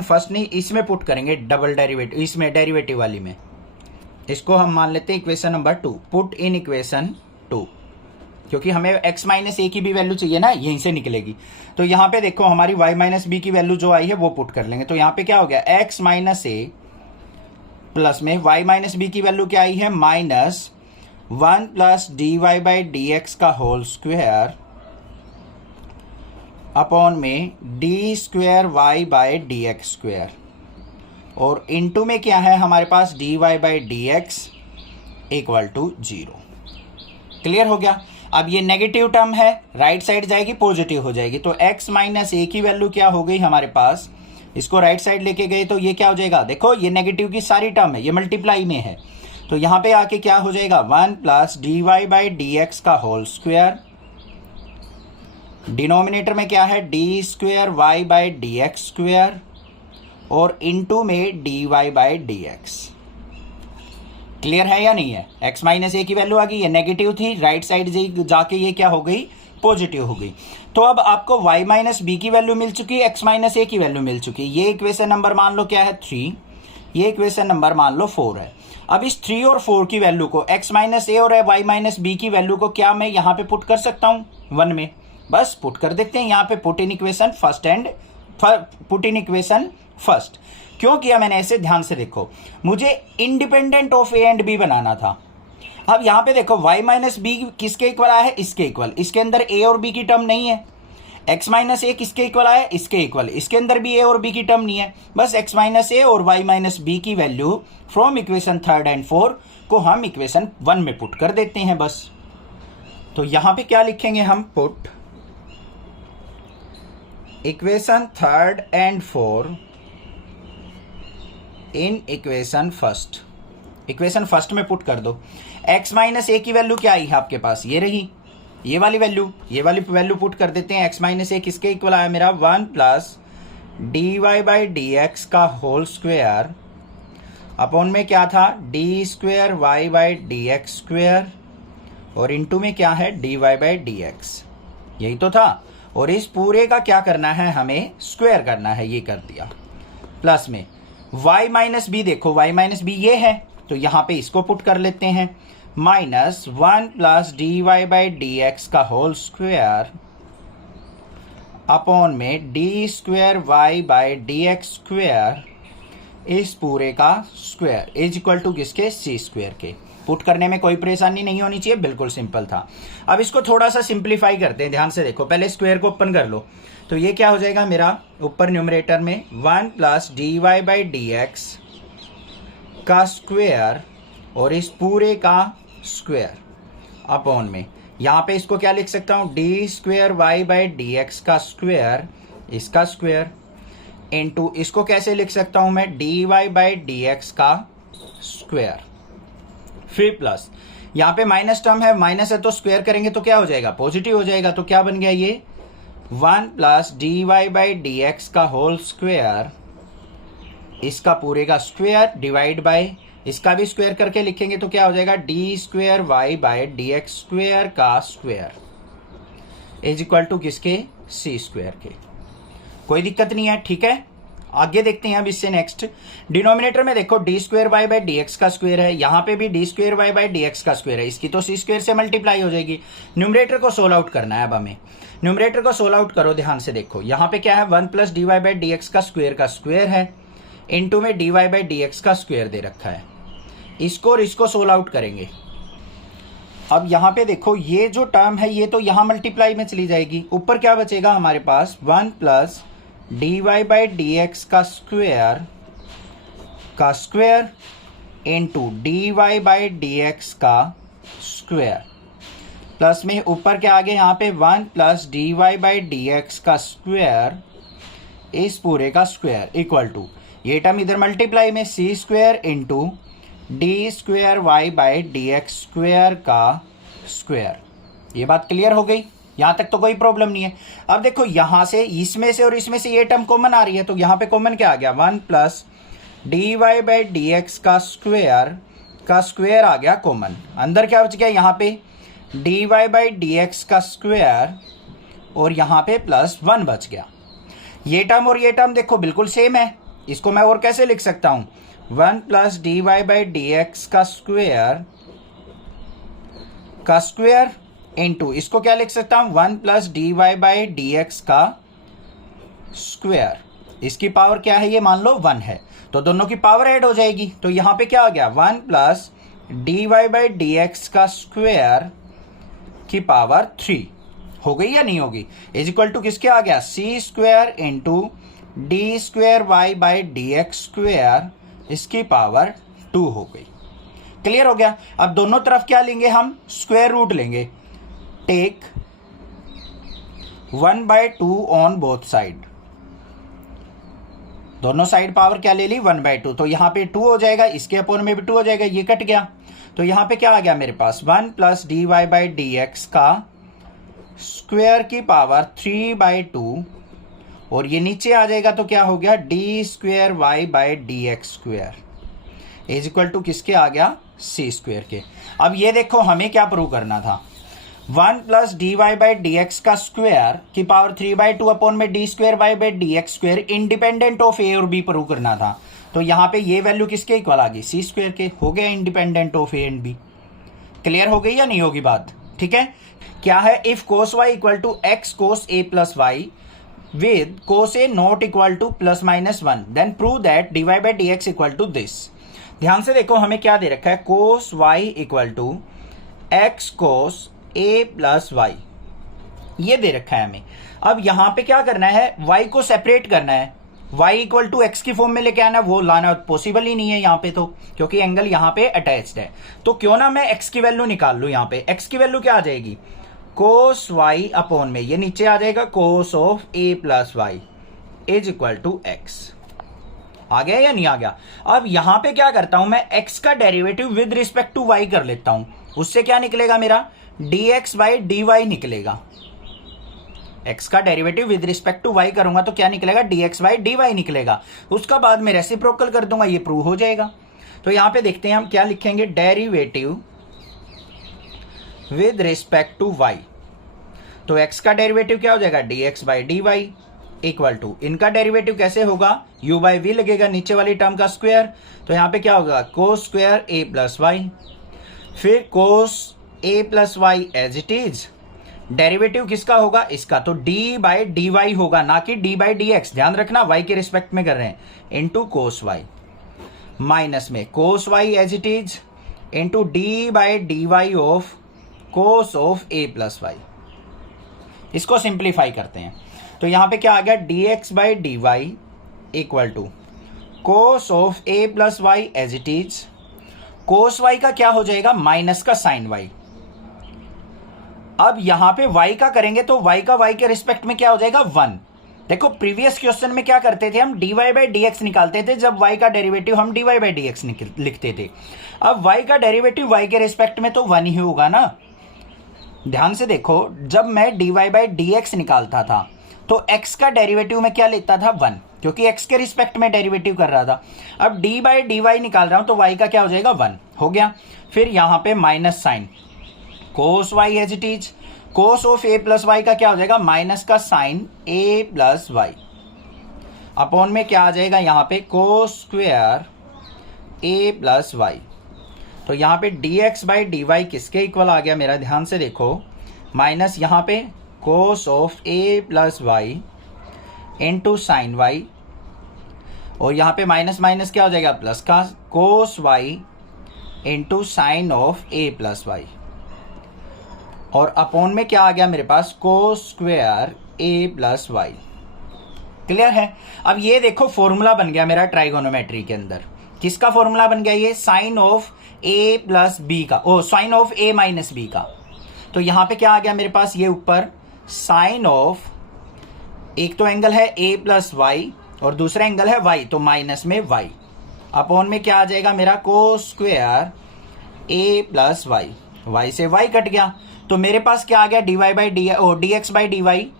first नहीं, इसमें पुट करेंगे डबल डेरिवेटिव, इसमें डेरिवेटिव वाली में, इसको हम मान लेते हैं equation number 2, put in equation 2, क्योंकि हमें x माइनस ए की भी वैल्यू चाहिए ना, यहीं से निकलेगी। तो यहाँ पे देखो हमारी y माइनस बी की वैल्यू जो आई है वो पुट कर लेंगे, तो यहाँ पे क्या हो गया x माइनस ए प्लस में y माइनस बी की वैल्यू क्या आई है minus 1 plus d Y by D x का होल स्क्वेयर अपॉन में d square y by D x square, और इनटू में क्या है हमारे पास d Y by D x equal to 0। Clear हो गया। अब ये नेगेटिव टर्म है, राइट साइड जाएगी पॉजिटिव हो जाएगी, तो x माइनस ए की वैल्यू क्या हो गई हमारे पास, इसको राइट साइड लेके गए तो ये क्या हो जाएगा, देखो ये नेगेटिव की सारी टर्म है, ये मल्टीप्लाई में है, तो यहां पे आके क्या हो जाएगा 1 plus d Y by D x का होल स्क्वेयर, डिनोमिनेटर में क्या है d square y by D x square, और इनटू में d Y by D x. Clear है या नहीं है, x माइनस ए की वैल्यू आ गई, ये नेगेटिव थी, राइट साइड जाके ये क्या हो गई पॉजिटिव हो गई। तो अब आपको y माइनस बी की वैल्यू मिल चुकी है, x माइनस ए की वैल्यू मिल चुकी है। ये इक्वेशन नंबर मान लो क्या है 3, ये इक्वेशन नंबर मान लो 4 है। अब इस 3 और 4 की वैल्यू को x माइनस ए और y माइनस बी की वैल्यू को क्या मैं यहाँ पे पुट कर सकता हूँ 1 में, बस पुट कर देखते हैं। यहाँ पे पुट इन इक्वेशन फर्स्ट क्यों किया मैंने ऐसे, ध्यान से देखो, मुझे independent of a and b बनाना था। अब यहां पे देखो y माइनस बी किसके इक्वल आया है, इसके इक्वल, इसके अंदर a और b की टर्म नहीं है। x माइनस ए किसके इक्वल आया है, इसके इक्वल, इसके अंदर भी a और b की टर्म नहीं है। बस x माइनस ए और y माइनस बी की वैल्यू फ्रॉम इक्वेशन 3 एंड 4 को हम इक्वेशन 1 में पुट कर देते हैं बस। तो यहां पे क्या लिखेंगे हम, put equation 3 and 4 in equation first equation first में पुट कर दो। x माइनस ए की वैल्यू क्या आई है आपके पास, ये रही, ये वाली वैल्यू पुट कर देते हैं। x माइनस ए किसके इक्वल आया मेरा, 1 plus d Y by D x का होल स्क्वेयर अपॉन में क्या था, d square y by D x square, और इनटू में क्या है, D Y by D x, यही तो था। और इस पूरे का क्या करना है, हमें स्क्वायर करना है, ये कर दिया। प्लस में y माइनस बी, देखो y माइनस बी ये है, तो यहां पे इसको पुट कर लेते हैं, minus 1 plus d Y by D x का होल स्क्वायर अपॉन में d square y by D x square, इस पूरे का स्क्वायर इज इक्वल टू किसके, सी स्क्वायर के। पुट करने में कोई परेशानी नहीं होनी चाहिए, बिल्कुल सिंपल था। अब इसको थोड़ा सा सिंप्लीफाई करते हैं, ध्यान से देखो। पहले स्क्वायर को ओपन कर लो, तो ये क्या हो जाएगा मेरा, ऊपर न्यूमरेटर में 1 plus d Y by D x का स्क्वायर और इस पूरे का स्क्वायर अपॉन में, यहाँ पे इसको क्या लिख सकता हूँ, d square y by D x का स्क्वायर, इसका स्क्वायर, इनटू इसको कैसे लिख सकता हूँ मैं, d Y by D x का स्क्वायर। फिर प्लस, यहाँ पे माइनस टर्म है, माइनस है तो स्क्वायर करेंगे तो क्या हो जाएगा, पॉजिटिव हो जाएगा। तो क्या बन गया ये, 1 plus d Y by D x का होल स्क्वायर, इसका पूरे का स्क्वायर डिवाइड बाय, इसका भी स्क्वायर करके लिखेंगे तो क्या हो जाएगा, d square y by D x square का स्क्वायर इज इक्वल टू किसके, सी स्क्वायर के। कोई दिक्कत नहीं है, ठीक है। आगे देखते हैं अब इससे नेक्स्ट। डिनोमिनेटर में देखो d square y by D x का स्क्वायर है, यहाँ पे भी d square y by D x का स्क्वायर है, इसकी तो सी स्क्वायर से मल्टीप्लाई हो जाएगी। न्यूमरेटर को सोल्व आउट करना है अब हमें। न्यूमरेटर को सोल्व आउट करो, ध्यान से देखो। यहाँ पे क्या है, 1 plus d Y by D x का स्क्वायर है, इनटू में d Y by D x का स्क्वायर दे रखा है। इसको और इसको सोल्व आउट करेंगे। अब यहाँ पे देखो, ये जो टर्म है ये तो यहाँ मल्टीप्लाई में चली जाएगी। ऊपर क्या बचेगा हमारे पास, 1 plus d Y by D x का square into d Y by D x का स्क्वायर, प्लस में ऊपर क्या आगे यहाँ पे 1 plus d Y by D x का स्क्वायर, इस पूरे का स्क्वायर इक्वल टू, ये टर्म इधर मल्टीप्लाई में, c square into d square y by D x square का स्क्वायर। ये बात क्लियर हो गई, यहां तक तो कोई प्रॉब्लम नहीं है। अब देखो यहां से, इसमें से और इसमें से ये टर्म कॉमन आ रही है, तो यहां पे कॉमन क्या आ गया, 1 plus d Y by D x का स्क्वायर आ गया कॉमन। अंदर क्या बच गया, यहाँ पे D Y by D x का स्क्वायर और यहाँ पे प्लस 1 बच गया। ये टर्म और ये टर्म देखो बिल्कुल सेम है, इसको मैं और कैसे लिख सकता हूं, 1 plus d Y by D x का स्क्वायर इंटू इसको क्या लिख सकता हूं, 1 plus d Y by D x का स्क्वायर, इसकी पावर क्या है, ये मान लो 1 है, तो दोनों की पावर ऐड हो जाएगी। तो यहां पे क्या आ गया, 1 plus d Y by D x का स्क्वायर की पावर 3 हो गई या नहीं होगी, इज इक्वल टू किसके आ गया, c square into d square y by D x square, इसकी पावर 2 हो गई। क्लियर हो गया। अब दोनों तरफ क्या लेंगे हम, स्क्वायर रूट लेंगे। टेक 1/2 ऑन बोथ साइड, दोनों साइड पावर क्या ले ली, 1/2, तो यहां पे 2 हो जाएगा, इसके अपोन में भी 2 हो जाएगा, ये कट गया। तो यहां पे क्या आ गया मेरे पास, 1 plus d Y by D x का स्क्वायर की पावर 3/2, और ये नीचे आ जाएगा तो क्या हो गया, d square y by D x square is equal to किसके आ गया, सी स्क्वायर के। अब ये देखो हमें क्या प्रूव करना था, 1 plus d Y by D x का स्क्वायर की पावर 3/2 अपॉन में d square y by D x square independent of a और बी प्रूव करना था। तो यहाँ पे ये वैल्यू किसके इक्वल आ गई, सी स्क्वायर के, हो गया independent of a and b. Clear हो गई या नहीं होगी बात, ठीक है। क्या है, if cos y equal to x cos a plus y with cos a not equal to plus minus 1 then prove that dy by dx equal to this। ध्यान से देखो हमें क्या दे रखा है, cos y equal to x cos a plus y, ये दे रखा है हमें। अब यहां पे क्या करना है, y को सेपरेट करना है, y इक्वल टू x की फॉर्म में लेके आना, वो लाना पॉसिबल ही नहीं है यहाँ पे तो, क्योंकि एंगल यहाँ पे अटैच्ड है। तो क्यों ना मैं x की वैल्यू निकाल लूं, यहाँ पे x की वैल्यू क्या आ जाएगी, कोस वाई अपॉन में, ये नीचे आ जाएगा cos of a plus y is equal to x. आ गया या नहीं आ गया? अब यहां पे क्या करता हूं मैं, x का derivative with respect to y कर लेता हूं। उससे क्या निकलेगा मेरा, dx बाई dy निकलेगा। x का derivative with respect to y करूंगा तो क्या निकलेगा, dx बाई dy निकलेगा। उसका बाद में रेसिप्रोकल कर दूंगा, ये प्रूव हो जाएगा। तो यहां पे देखते हैं हम क्या लिखेंगे, derivative with respect to y। तो x का डेरिवेटिव क्या हो जाएगा, dx by dy equal to, इनका डेरिवेटिव कैसे होगा, u बाई वी लगेगा, नीचे वाली टर्म का स्क्वायर। तो यहां पे क्या होगा, cos square a plus y, फिर cos a plus y as it is. Derivative किसका होगा, इसका, तो d बाई डी वाई होगा, ना कि d बाई डी एक्स। ध्यान रखना y के रिस्पेक्ट में कर रहे हैं, इंटू कोस वाई, माइनस में cos y as it is, into D by d y of cos of a plus y. इसको सिंप्लीफाई करते हैं तो यहां पे क्या आ गया, dx by d y equal to cos of a plus y as it is. Cos y का क्या हो जाएगा, माइनस का साइन y। अब यहां पे y का करेंगे तो y का y के रिस्पेक्ट में क्या हो जाएगा, 1। देखो प्रीवियस क्वेश्चन में क्या करते थे हम, dy बाई डी एक्स निकालते थे, जब y का डेरिवेटिव हम dy बाई डी एक्स लिखते थे। अब y का डेरिवेटिव y के रिस्पेक्ट में तो 1 ही होगा ना। ध्यान से देखो, जब मैं dy बाई डी एक्स निकालता था तो x का डेरिवेटिव में क्या लेता था, 1, क्योंकि x के रिस्पेक्ट में डेरिवेटिव कर रहा था। अब d बाई डी वाई निकाल रहा हूं तो y का क्या हो जाएगा, 1 हो गया। फिर यहां पे minus sine, cos y as it is, cos of a plus y का क्या हो जाएगा, माइनस का sine a plus y, upon में क्या आ जाएगा यहां पे, cos square a plus y. तो यहां पे dx बाई डी वाई किसके इक्वल आ गया मेरा, ध्यान से देखो, माइनस यहां पे cos of a plus y into sine y, और यहां पे माइनस माइनस क्या हो जाएगा, प्लस का, cos y into sine of a plus y, और अपॉन में क्या आ गया मेरे पास, cos square a plus y. Clear है? अब ये देखो फॉर्मूला बन गया मेरा ट्राइगोनोमेट्री के अंदर। किसका फॉर्मूला बन गया, ये sine of a plus b का, ओ sine of a minus b का। तो यहां पे क्या आ गया मेरे पास, ये ऊपर साइन ऑफ, एक तो एंगल है a प्लस वाई और दूसरा एंगल है y, तो माइनस में y, अपॉन में क्या आ जाएगा मेरा, cos square a plus y, y से y कट गया, तो मेरे पास क्या आ गया, dy by d, oh dx by d y.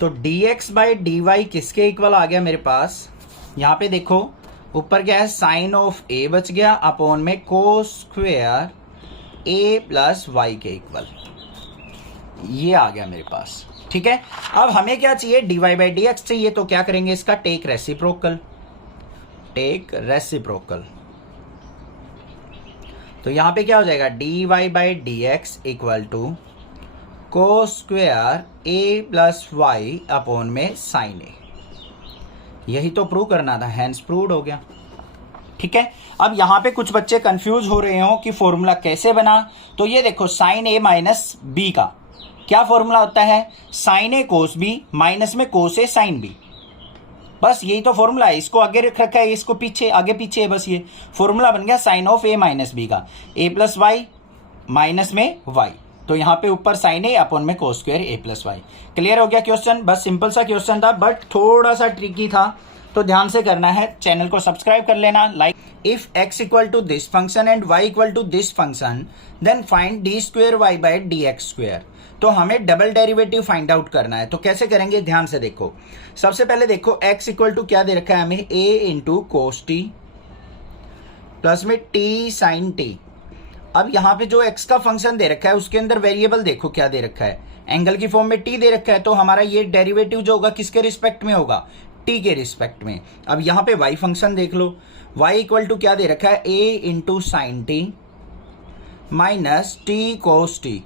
तो dx बाई डी वाई किसके इक्वल आ गया मेरे पास, यहां पे देखो ऊपर क्या है, साइन ऑफ a बच गया, अपॉन में cos square a plus y के इक्वल, ये आ गया मेरे पास। ठीक है, अब हमें क्या चाहिए, dy बाई डी एक्स चाहिए, तो क्या करेंगे इसका, टेक रेसिप्रोकल, टेक रेसिप्रोकल। तो यहां पे क्या हो जाएगा, dy by D x equal to cos square a plus y upon में साइन a। यही तो प्रूव करना था, हैंस प्रूव्ड हो गया। ठीक है, अब यहां पे कुछ बच्चे कंफ्यूज हो रहे हो कि फॉर्मूला कैसे बना, तो ये देखो साइन a माइनस बी का क्या फॉर्मूला होता है, sine a cos b minus में कोस a साइन b। बस यही तो फॉर्मूला है, इसको आगे रख रखा है, इसको पीछे, आगे पीछे है, बस ये फॉर्मूला बन गया sine of a minus b का, a प्लस वाई माइनस में y। तो यहाँ पे ऊपर साइन a अपॉन में cos square a plus y. Clear हो गया क्वेश्चन? बस सिंपल सा क्वेश्चन था, बट थोड़ा सा ट्रिकी था, तो ध्यान से करना है। चैनल को सब्सक्राइब कर लेना, like. If x equal to this function and y equal to this function, then find d square y by D x square. तो हमें डबल डेरिवेटिव फाइंड आउट करना है, तो कैसे करेंगे, ध्यान से देखो। सबसे पहले देखो x इक्वल टू क्या दे रखा है हमें, a into cos T plus में t साइन टी। अब यहाँ पे जो x का फंक्शन दे रखा है उसके अंदर वेरिएबल देखो क्या दे रखा है, एंगल की फॉर्म में t दे रखा है, तो हमारा ये डेरिवेटिव जो होगा किसके रिस्पेक्ट में होगा, t के रिस्पेक्ट में। अब यहाँ पे y फंक्शन देख लो, y इक्वल टू क्या दे रखा है, a into sine T minus T cos t.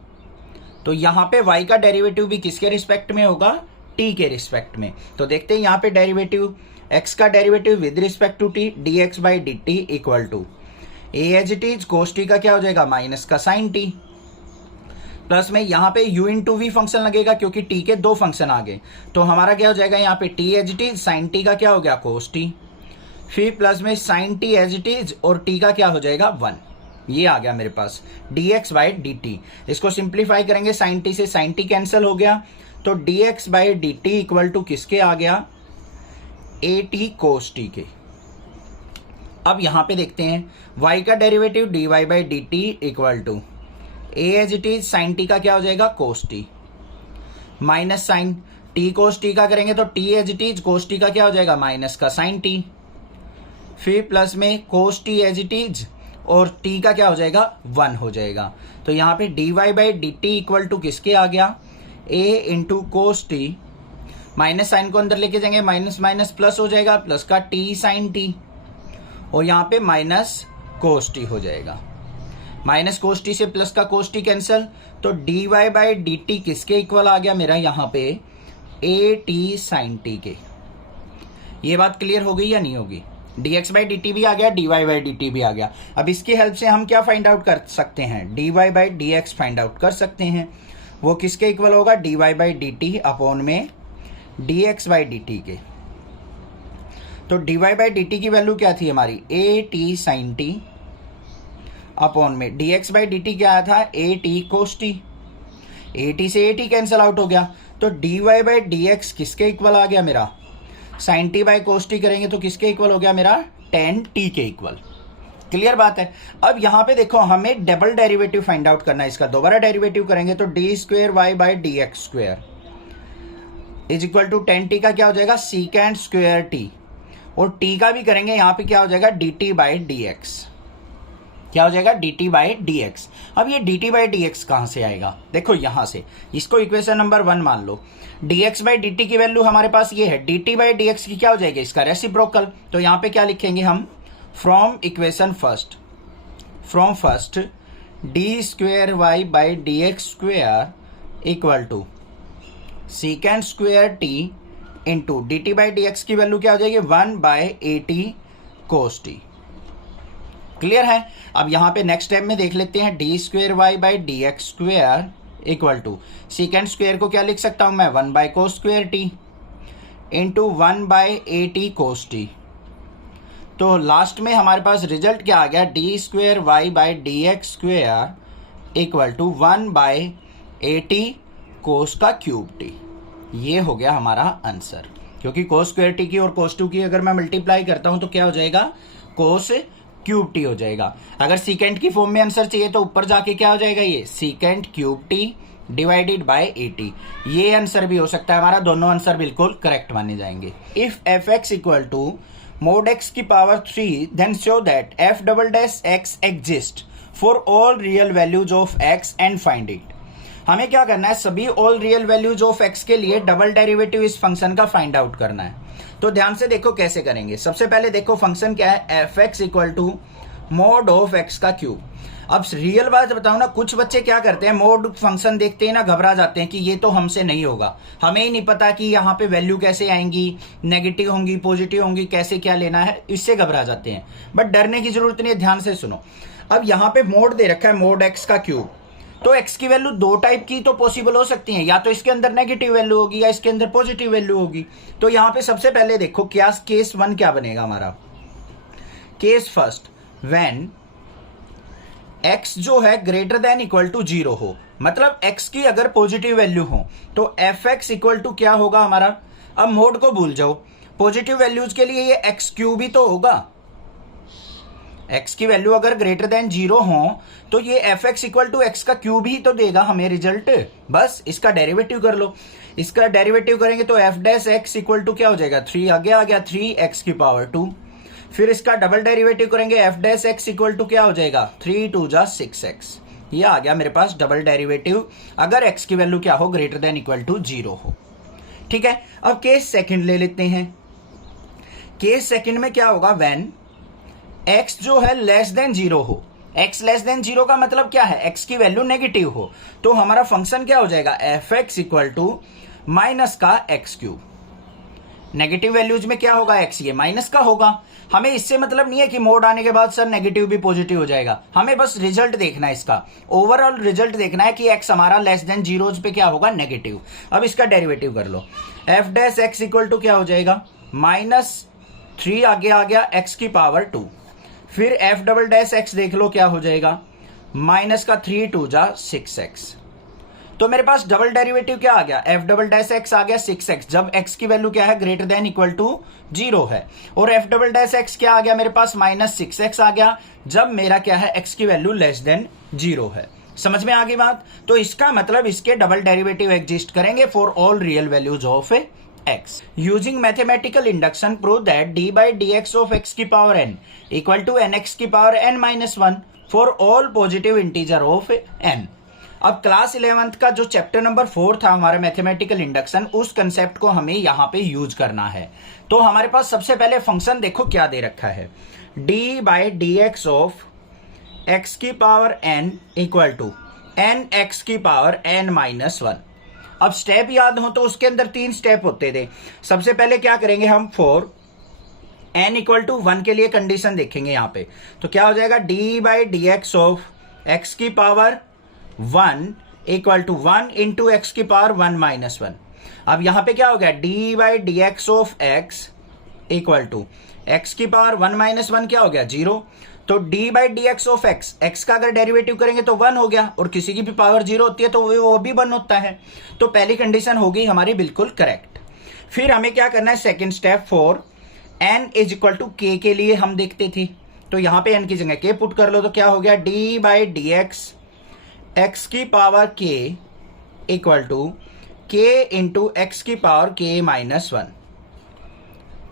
तो यहाँ पे y का डेरिवेटिव भी किसके रिस्पेक्ट में होगा, t के रिस्पेक्ट में। तो देखते हैं यहाँ पे डेरिवेटिव, x का derivative with respect to t, dx by d t equal to a as it is, cos t का क्या हो जाएगा, माइनस का साइन टी, प्लस में यहाँ पे u इंटू वी फंक्शन लगेगा क्योंकि t के दो फंक्शन आ गए, तो हमारा क्या हो जाएगा यहाँ पे t as it is, sine t का क्या हो गया, कोस टी, फिर प्लस में sine t as it is और t का क्या हो जाएगा, 1। ये आ गया मेरे पास dx बाई डी टी। इसको सिंप्लीफाई करेंगे, साइन टी से साइन टी कैंसिल हो गया, तो dx by d t equal to किसके आ गया, a t कोस टी के। अब यहां पे देखते हैं y का derivative dy by d t equal to a as it is sine t का क्या हो जाएगा cos t minus sine t cos t का करेंगे तो t as it is cos t का क्या हो जाएगा माइनस का साइन टी, फिर प्लस में cos t as it is और टी का क्या हो जाएगा 1 हो जाएगा। तो यहाँ पे dy by d t equal to किसके आ गया a into cos t, minus sine को अंदर लेके जाएंगे माइनस माइनस प्लस हो जाएगा प्लस का t साइन टी और यहाँ पे माइनस कोस टी हो जाएगा। माइनस कोस टी से प्लस का कोस टी कैंसिल तो dy बाई डी टी किसके इक्वल आ गया मेरा यहाँ पे a t साइन टी के। ये बात क्लियर हो गई या नहीं होगी? dx बाई डी टी भी आ गया, dy बाई डी टी भी आ गया। अब इसकी हेल्प से हम क्या फाइंड आउट कर सकते हैं dy by D x find out कर सकते हैं। वो किसके इक्वल होगा dy by d t upon में dx बाई डी टी के। तो dy बाई डी टी की वैल्यू क्या थी हमारी a t sine t upon में dx बाई डी टी क्या आया था a t cos t, a t से ए टी कैंसिल आउट हो गया तो dy बाई डी एक्स किसके इक्वल आ गया मेरा sine t by cos t करेंगे तो किसके इक्वल हो गया मेरा टेन टी के इक्वल। क्लियर बात है। अब यहां पे देखो हमें डबल डेरिवेटिव फाइंड आउट करना है इसका, दोबारा डेरिवेटिव करेंगे तो d square y by D x square is equal to tan t का क्या हो जाएगा सीकेंड स्क्वेयर टी और टी का भी करेंगे यहां पे क्या हो जाएगा d t by D x, क्या हो जाएगा d t by D x. अब ये d t by D x कहां से आएगा देखो यहां से, इसको इक्वेशन नंबर 1 मान लो। dx बाई डी टी की वैल्यू हमारे पास ये है, D t by D x की क्या हो जाएगी इसका रेसिप्रोकल। तो यहां पे क्या लिखेंगे हम from equation first, from first d square y by D x square equal to secant square t into d t by D x की वैल्यू क्या हो जाएगी 1 by a t cos t. Clear है। अब यहां पे नेक्स्ट स्टेप में देख लेते हैं d square y by D x square equal to secant square को क्या लिख सकता हूं मैं 1 by cos square t into 1 by a t cos t. तो लास्ट में हमारे पास रिजल्ट क्या आ गया d square y by D x square equal to 1 by a t cos का क्यूब टी। ये हो गया हमारा आंसर, क्योंकि कोस स्क्वेयर टी की और कोस टू की अगर मैं मल्टीप्लाई करता हूं तो क्या हो जाएगा कोस क्यूब टी हो जाएगा। अगर सीकेंड की फॉर्म में आंसर चाहिए तो ऊपर जाके क्या हो जाएगा ये सीकेंड cube T divided by a T. ये आंसर भी हो सकता है हमारा, दोनों आंसर बिल्कुल करेक्ट माने जाएंगे। If f x equal to mod x की power 3 then show that f double dash x exist for all real values of x and find it। हमें क्या करना है सभी all real values of x के लिए डबल डेरिवेटिव इस function का फाइंड आउट करना है। तो ध्यान से देखो कैसे करेंगे। सबसे पहले देखो फंक्शन क्या है f x equal to mod of x का क्यूब। अब रियल बात बताऊं ना, कुछ बच्चे क्या करते हैं मोड फंक्शन देखते ही ना घबरा जाते हैं कि ये तो हमसे नहीं होगा, हमें ही नहीं पता कि यहाँ पे वैल्यू कैसे आएंगी, नेगेटिव होंगी पॉजिटिव होंगी, कैसे क्या लेना है, इससे घबरा जाते हैं। बट डरने की जरूरत नहीं है, ध्यान से सुनो। अब यहाँ पे मोड दे रखा है मोड एक्स का क्यूब, तो एक्स की वैल्यू दो टाइप की तो पॉसिबल हो सकती है, या तो इसके अंदर नेगेटिव वैल्यू होगी या इसके अंदर पॉजिटिव वैल्यू होगी। तो यहाँ पे सबसे पहले देखो क्या केस 1 क्या बनेगा हमारा। केस फर्स्ट व्हेन x जो है ग्रेटर देन इक्वल टू 0 हो, मतलब x की अगर पॉजिटिव वैल्यू हो तो एफ एक्स इक्वल टू क्या होगा हमारा। अब मोड को भूल जाओ, पॉजिटिव वैल्यूज के लिए ये x क्यूब ही तो होगा। x की वैल्यू अगर ग्रेटर देन 0 हो तो ये f x equal to x का क्यूब ही तो देगा हमें रिजल्ट। बस इसका डेरिवेटिव कर लो, इसका डेरिवेटिव करेंगे तो f dash x equal to क्या हो जाएगा 3 आगे आ गया 3x की पावर 2। फिर इसका डबल डेरिवेटिव करेंगे f dash x equal to क्या हो जाएगा 3 2 जा 6x। ये आ गया मेरे पास डबल डेरिवेटिव अगर x की वैल्यू क्या हो ग्रेटर देन इक्वल टू 0 हो। ठीक है। अब केस सेकंड ले लेते हैं। केस सेकंड में क्या होगा व्हेन x जो है लेस देन 0 हो। x लेस देन 0 का मतलब क्या है x की वैल्यू नेगेटिव हो, तो हमारा फंक्शन क्या हो जाएगा f x equal to minus का एक्स क्यूब। नेगेटिव वैल्यूज में क्या होगा x, ये माइनस का होगा। हमें इससे मतलब नहीं है कि मोड आने के बाद सर नेगेटिव भी पॉजिटिव हो जाएगा, हमें बस रिजल्ट देखना है, इसका ओवरऑल रिजल्ट देखना है कि x हमारा लेस देन 0 पे क्या होगा नेगेटिव। अब इसका डेरिवेटिव कर लो, f dash x equal to क्या हो जाएगा -3 आगे आ गया x की पावर 2। फिर एफ डबल डैश एक्स देख लो क्या हो जाएगा -3 2 जा 6x। तो मेरे पास डबल डेरिवेटिव क्या आ गया, एफ डबल डैश एक्स आ गया 6x, जब x की वैल्यू क्या है ग्रेटर देन इक्वल टू 0 है, और एफ डबल डैश एक्स क्या आ गया मेरे पास -6x आ गया जब मेरा क्या है x की वैल्यू लेस देन 0 है। समझ में आ गई बात। तो इसका मतलब इसके डबल डेरिवेटिव एग्जिस्ट करेंगे for all real values of x. Using mathematical induction prove that d by dx of x की power n equal to nx की power n minus 1 for all positive integer of n. अब class 11th का जो chapter number 4 था हमारा mathematical induction, उस concept को हमें यहां पे यूज करना है। तो हमारे पास सबसे पहले फंक्शन देखो क्या दे रखा है, d by D x of x की power n equal to n x की पावर n माइनस 1। अब स्टेप याद हो तो उसके अंदर 3 स्टेप होते थे। सबसे पहले क्या करेंगे हम, फॉर n इक्वल टू 1 के लिए कंडीशन देखेंगे यहां पे, तो क्या हो जाएगा d by D x of x की power 1 equal to 1 into x की पावर 1 माइनस 1। अब यहां पे क्या हो गया, d by D x of x equal to x की पावर 1 माइनस 1 क्या हो गया 0। तो d by D x of x, x का अगर डेरिवेटिव करेंगे तो 1 हो गया, और किसी की भी पावर 0 होती है तो वो भी 1 होता है। तो पहली कंडीशन हो गई हमारी बिल्कुल करेक्ट। फिर हमें क्या करना है, second step for n is equal to k के लिए हम देखते थे, तो यहां पे n की जगह k पुट कर लो, तो क्या हो गया d by D x x की power k equal to k into x की पावर k माइनस 1।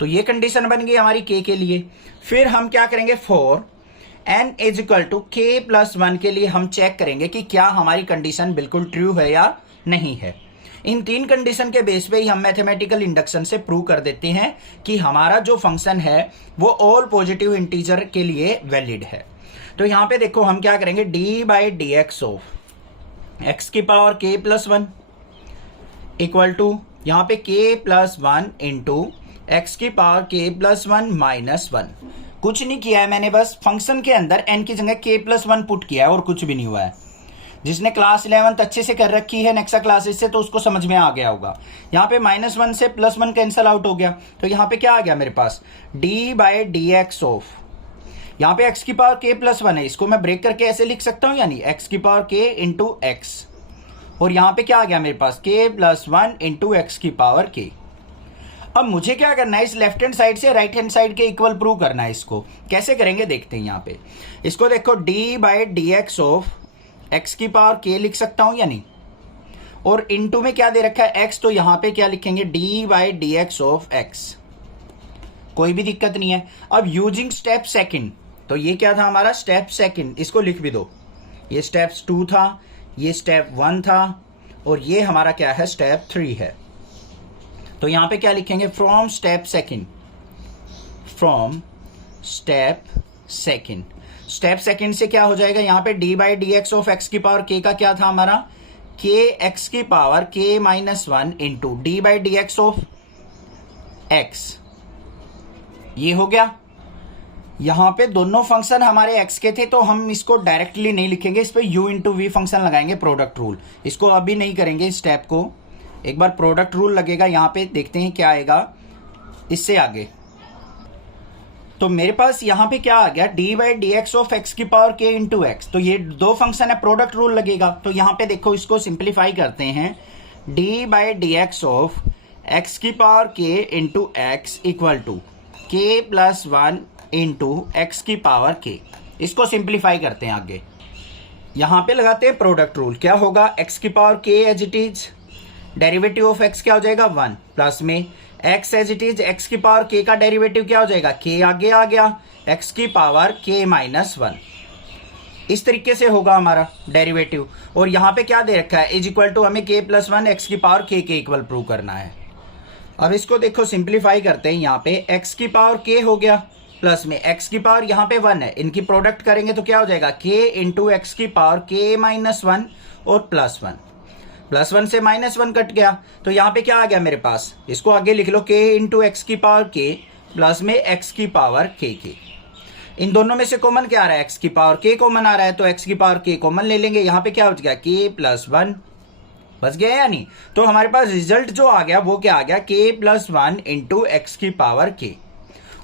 तो ये कंडीशन बन गई हमारी k के लिए। फिर हम क्या करेंगे, for n is equal to k plus 1 के लिए हम चेक करेंगे कि क्या हमारी कंडीशन बिल्कुल ट्रू है या नहीं है। इन 3 कंडीशन के बेस पे ही हम मैथमेटिकल इंडक्शन से प्रूव कर देते हैं कि हमारा जो फंक्शन है वो ऑल पॉजिटिव इंटीजर के लिए वैलिड है। तो यहां पे देखो हम क्या करेंगे, d by D x of x की power k plus 1 equal to यहां पे k प्लस 1 इंटू एक्स की पावर k प्लस 1 माइनस 1। कुछ नहीं किया है मैंने, बस फंक्शन के अंदर n की जगह k प्लस 1 पुट किया है और कुछ भी नहीं हुआ है। जिसने क्लास 11th अच्छे से कर रखी है नेक्सा क्लासेस से तो उसको समझ में आ गया होगा। यहाँ पे -1 से +1 कैंसिल आउट हो गया, तो यहाँ पे क्या आ गया मेरे पास, d by D x of, यहाँ पे x की पावर k प्लस 1 है, इसको मैं ब्रेक करके ऐसे लिख सकता हूँ, यानी x की पावर k इंटू एक्स, और यहाँ पे क्या आ गया मेरे पास k प्लस 1 इंटू एक्स की पावर k। अब मुझे क्या करना है, इस लेफ्ट हैंड साइड से राइट हैंड साइड के इक्वल प्रूव करना है। इसको कैसे करेंगे देखते हैं। यहाँ पे इसको देखो, d by D x of x की पावर k लिख सकता हूं या नहीं, और इनटू में क्या दे रखा है x, तो यहां पे क्या लिखेंगे d by D x of x, कोई भी दिक्कत नहीं है। अब यूजिंग स्टेप सेकंड, तो ये क्या था हमारा स्टेप सेकंड, इसको लिख भी दो, ये स्टेप 2 था, ये स्टेप 1 था, और ये हमारा क्या है स्टेप 3 है। तो यहां पे क्या लिखेंगे, from step second, from step second. Step second से क्या हो जाएगा, यहां पे d by D x of x की पावर k का क्या था हमारा, k एक्स की power k minus 1 into D by D x of x, ये हो गया। यहां पे दोनों फंक्शन हमारे x के थे तो हम इसको डायरेक्टली नहीं लिखेंगे, इस पे u इंटू वी फंक्शन लगाएंगे, प्रोडक्ट रूल। इसको अभी नहीं करेंगे इस स्टेप को, एक बार प्रोडक्ट रूल लगेगा यहां पे, देखते हैं क्या आएगा इससे आगे। तो मेरे पास यहां पे क्या आ गया, d by D x of x की पावर k इंटू एक्स, तो ये दो फंक्शन है, प्रोडक्ट रूल लगेगा। तो यहां पे देखो इसको सिंप्लीफाई करते हैं, d by D x of x की power k into x equal to k plus 1 into x की पावर k। इसको सिंप्लीफाई करते हैं आगे, यहां पे लगाते हैं प्रोडक्ट रूल। क्या होगा, x की power k as it is, derivative of x क्या हो जाएगा 1, प्लस में x as it is, x की पावर k का डेरिवेटिव क्या हो जाएगा, k आगे आ गया, x की पावर k माइनस 1। इस तरीके से होगा हमारा डेरिवेटिव। और यहां पे क्या दे रखा है, इज इक्वल टू हमें k प्लस 1 एक्स की पावर k के इक्वल प्रूव करना है। अब इसको देखो सिंप्लीफाई करते हैं, यहाँ पे x की पावर k हो गया, प्लस में x की पावर यहाँ पे 1 है, इनकी प्रोडक्ट करेंगे तो क्या हो जाएगा, k इंटू एक्स की पावर k माइनस 1 और प्लस 1, प्लस 1 से -1 कट गया, तो यहाँ पे क्या आ गया मेरे पास, इसको आगे लिख लो, k इंटू एक्स की पावर k प्लस में x की पावर k। इन दोनों में से कॉमन क्या आ रहा है, x की पावर k कॉमन आ रहा है, तो x की पावर k कॉमन ले लेंगे, यहाँ पे क्या बच गया, k प्लस 1 बच गया या नहीं। तो हमारे पास रिजल्ट जो आ गया वो क्या आ गया, k प्लस 1 इंटू एक्स की पावर k।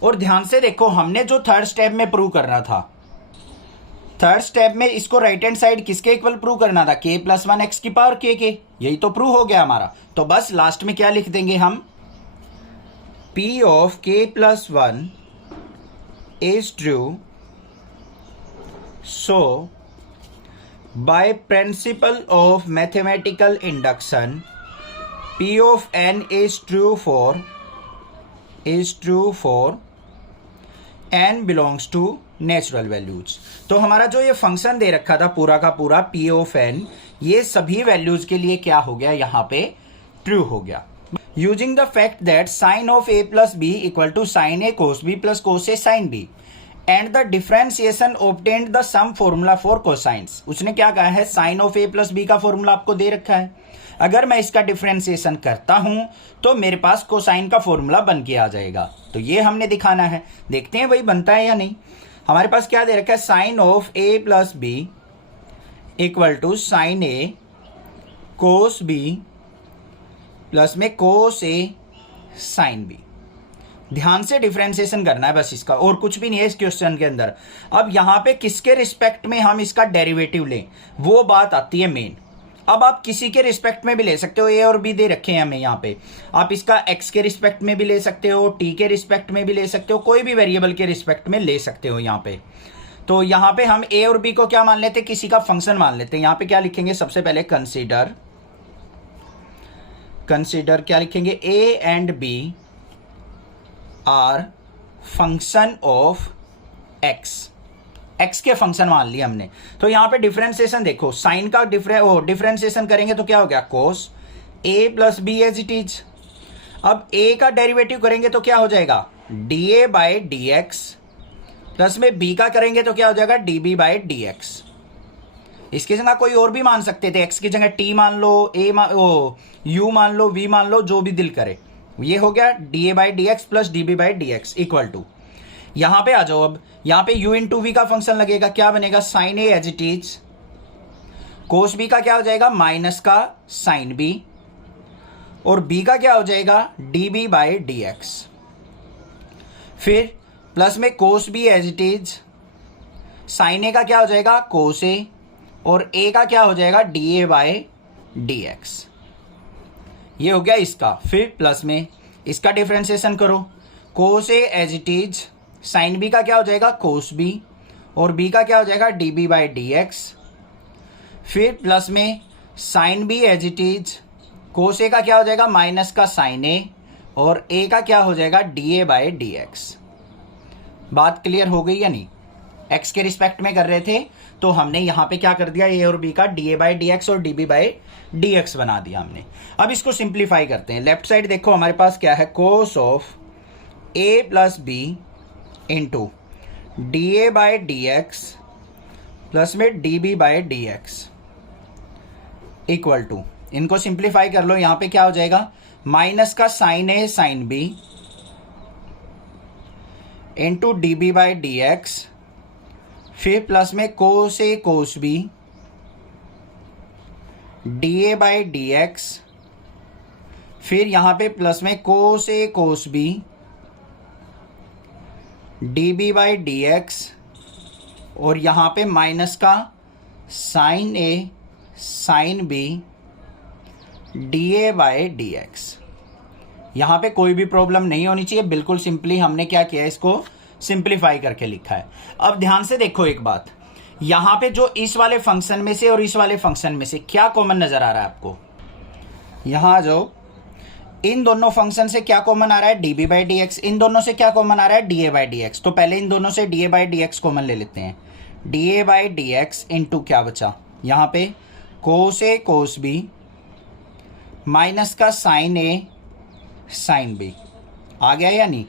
और ध्यान से देखो, हमने जो थर्ड स्टेप में प्रूव करना था थर्ड स्टेप में इसको राइट हैंड साइड किसके इक्वल प्रूव करना था, k प्लस 1 एक्स की पावर k के, यही तो प्रूव हो गया हमारा। तो बस लास्ट में क्या लिख देंगे हम, p of k plus 1 is true, so by principle of mathematical induction p of n is true for n belongs to natural values. तो हमारा जो ये फंक्शन दे रखा था पूरा का पूरा p ऑफ n, ये सभी वैल्यूज के लिए क्या हो गया, यहां पे ट्रू हो गया। Using the fact that sine of a plus b equal to sine a cos b plus cos a sine b and the differentiation obtained the sum formula for cosines. उसने क्या कहा है, sine of a plus b का formula आपको दे रखा है, अगर मैं इसका डिफरेंशिएशन करता हूं तो मेरे पास कोसाइन का फॉर्मूला बन के आ जाएगा। तो ये हमने दिखाना है, देखते हैं भाई बनता है या नहीं। हमारे पास क्या दे रखा है, sine of a plus b equal to sine a cos b plus में कोस ए साइन बी। ध्यान से डिफरेंशिएशन करना है बस इसका, और कुछ भी नहीं है इस क्वेश्चन के अंदर। अब यहां पे किसके रिस्पेक्ट में हम इसका डेरिवेटिव लें, वो बात आती है मेन। अब आप किसी के रिस्पेक्ट में भी ले सकते हो, ए और बी दे रखे हैं हमें यहाँ पे, आप इसका एक्स के रिस्पेक्ट में भी ले सकते हो, टी के रिस्पेक्ट में भी ले सकते हो, कोई भी वेरिएबल के रिस्पेक्ट में ले सकते हो यहाँ पे। तो यहाँ पे हम ए और बी को क्या मान लेते हैं, किसी का फंक्शन मान लेते हैं। यहाँ पे क्या लिखेंगे, सबसे पहले कंसीडर क्या लिखेंगे, a and b are function of x, x के फंक्शन मान लिया हमने। तो यहां पे डिफरेंशिएशन देखो, साइन का डिफरेंशिएशन करेंगे तो क्या हो गया, cos a plus b as it is. अब ए का डेरिवेटिव करेंगे तो क्या हो जाएगा, d a by D x, plus में बी का करेंगे तो क्या हो जाएगा, d b by D x. इसकी जगह कोई और भी मान सकते थे, एक्स की जगह टी मान लो, यू मान लो, वी मान लो, जो भी दिल करे। ये हो गया d a by D x plus d b by D x equal to, यहां पे आ जाओ। अब यहां पे u इंटू वी का फंक्शन लगेगा, क्या बनेगा, sine a as it is, cos b का क्या हो जाएगा, माइनस का साइन बी, और बी का क्या हो जाएगा, d b by D x. फिर प्लस में cos b as it is, sine a का क्या हो जाएगा, कोस ए, और ए का क्या हो जाएगा, d a by D x. ये हो गया इसका। फिर प्लस में इसका डिफरेंशिएशन करो, cos a as it is, sine b का क्या हो जाएगा, कोस बी, और बी का क्या हो जाएगा, d b by D x. फिर प्लस में sine b as it is, cos a का क्या हो जाएगा, माइनस का साइन ए, और ए का क्या हो जाएगा, d a by D x. बात क्लियर हो गई या नहीं। एक्स के रिस्पेक्ट में कर रहे थे तो हमने यहां पे क्या कर दिया, ए और बी का d a by D x और d b by D x बना दिया हमने। अब इसको सिंप्लीफाई करते हैं। लेफ्ट साइड देखो हमारे पास क्या है, cos of a plus b into d a by D x plus में d b by D x equal to, इनको सिंप्लीफाई कर लो। यहां पे क्या हो जाएगा, माइनस का sine a sine b into d b by D x, फिर प्लस में cos a cos b d a by D x, फिर यहां पे प्लस में cos a cos b d b by D x, और यहां पे माइनस का sine a sine b d a by D x. यहां पे कोई भी प्रॉब्लम नहीं होनी चाहिए, बिल्कुल सिंपली हमने क्या किया, इसको सिंप्लीफाई करके लिखा है। अब ध्यान से देखो एक बात, यहां पे जो इस वाले फंक्शन में से और इस वाले फंक्शन में से क्या कॉमन नजर आ रहा है आपको, यहां जो इन दोनों फंक्शन से क्या कॉमन आ रहा है, d b by D x, इन दोनों से क्या कॉमन आ रहा है, d a by D x. तो पहले इन दोनों से d a by D x common ले लेते हैं, d a by D x into क्या बचा, यहां पे cos a cos b minus का साइन ए साइन बी, आ गया या नहीं।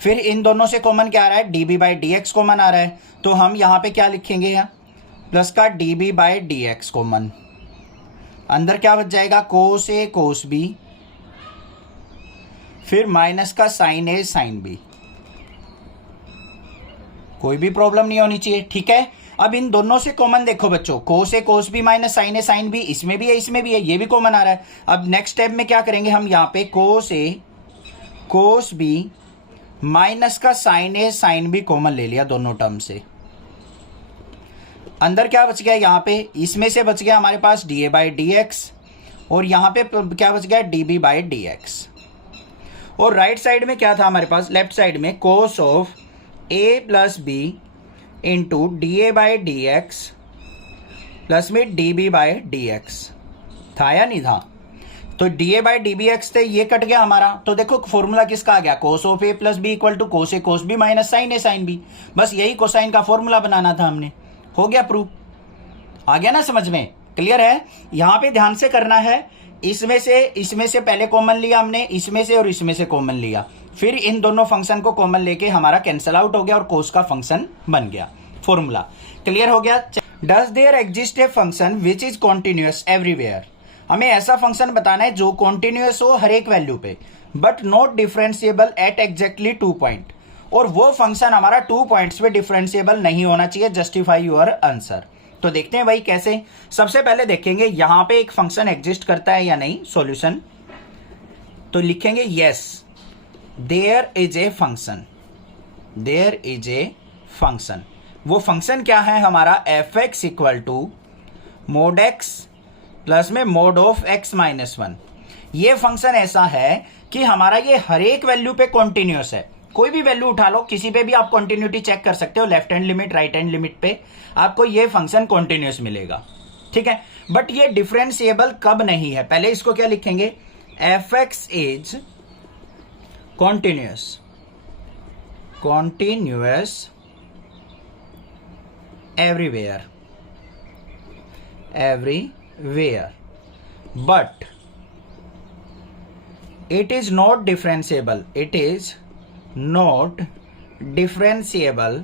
फिर इन दोनों से कॉमन क्या आ रहा है, d b by D x common आ रहा है, तो हम यहां पे क्या लिखेंगे, यहाँ प्लस का d b by D x common, अंदर क्या बच जाएगा, कोस ए कोस बी, फिर माइनस का साइन ए साइन बी। कोई भी प्रॉब्लम नहीं होनी चाहिए, ठीक है। अब इन दोनों से कॉमन देखो बच्चों, कोस a cos b minus sign a sine B, इसमें भी है इसमें भी है, ये भी कॉमन आ रहा है। अब नेक्स्ट स्टेप में क्या करेंगे हम, यहाँ पे cos a cos b minus का sine a sine B common ले लिया दोनों टर्म से। अंदर क्या बच गया यहाँ पे, इसमें से बच गया हमारे पास dA/dx और यहाँ पे क्या बच गया dB/dx। और राइट साइड में क्या था हमारे पास, लेफ्ट साइड में cos of a plus b into dA/dx plus में dB/dx था या नहीं था। तो dA/dBx थे, ये कट गया हमारा। तो देखो फॉर्मूला किसका आ गया, cos of a plus b equal to cos a cos b minus sine a sine b। बस यही कोसाइन का फॉर्मूला बनाना था हमने, हो गया प्रूफ। आ गया ना समझ में, क्लियर है। यहां पे ध्यान से करना है, इसमें से पहले कॉमन लिया हमने, इसमें से और इसमें से कॉमन लिया, फिर इन दोनों फंक्शन को कॉमन लेके हमारा कैंसल आउट हो गया और cos का फंक्शन बन गया। फॉर्मूला क्लियर हो गया। Does there exist a function which is continuous everywhere. हमें ऐसा फंक्शन बताना है जो कॉन्टिन्यूअस हो हर एक वैल्यू पे, but not differentiable at exactly 2 point. और वो फंक्शन हमारा 2 पॉइंट्स पे डिफरेंशिएबल नहीं होना चाहिए। Justify your answer. तो देखते हैं भाई कैसे। सबसे पहले देखेंगे यहां पे एक फंक्शन एग्जिस्ट करता है या नहीं, सॉल्यूशन। तो लिखेंगे yes there is a function, there is a function. वो फंक्शन क्या है हमारा, fx equal to mod x plus में मोड ऑफ x माइनस 1। ये फंक्शन ऐसा है कि हमारा ये हर एक वैल्यू पे कॉन्टिन्यूअस है। कोई भी वैल्यू उठा लो, किसी पे भी आप कॉन्टिन्यूटी चेक कर सकते हो, left hand limit right hand limit पे आपको ये फंक्शन कॉन्टिन्यूअस मिलेगा, ठीक है। बट ये डिफरेंशिएबल कब नहीं है, पहले इसको क्या लिखेंगे, fx is continuous, continuous everywhere, everywhere, but it is not differentiable, it is not differentiable।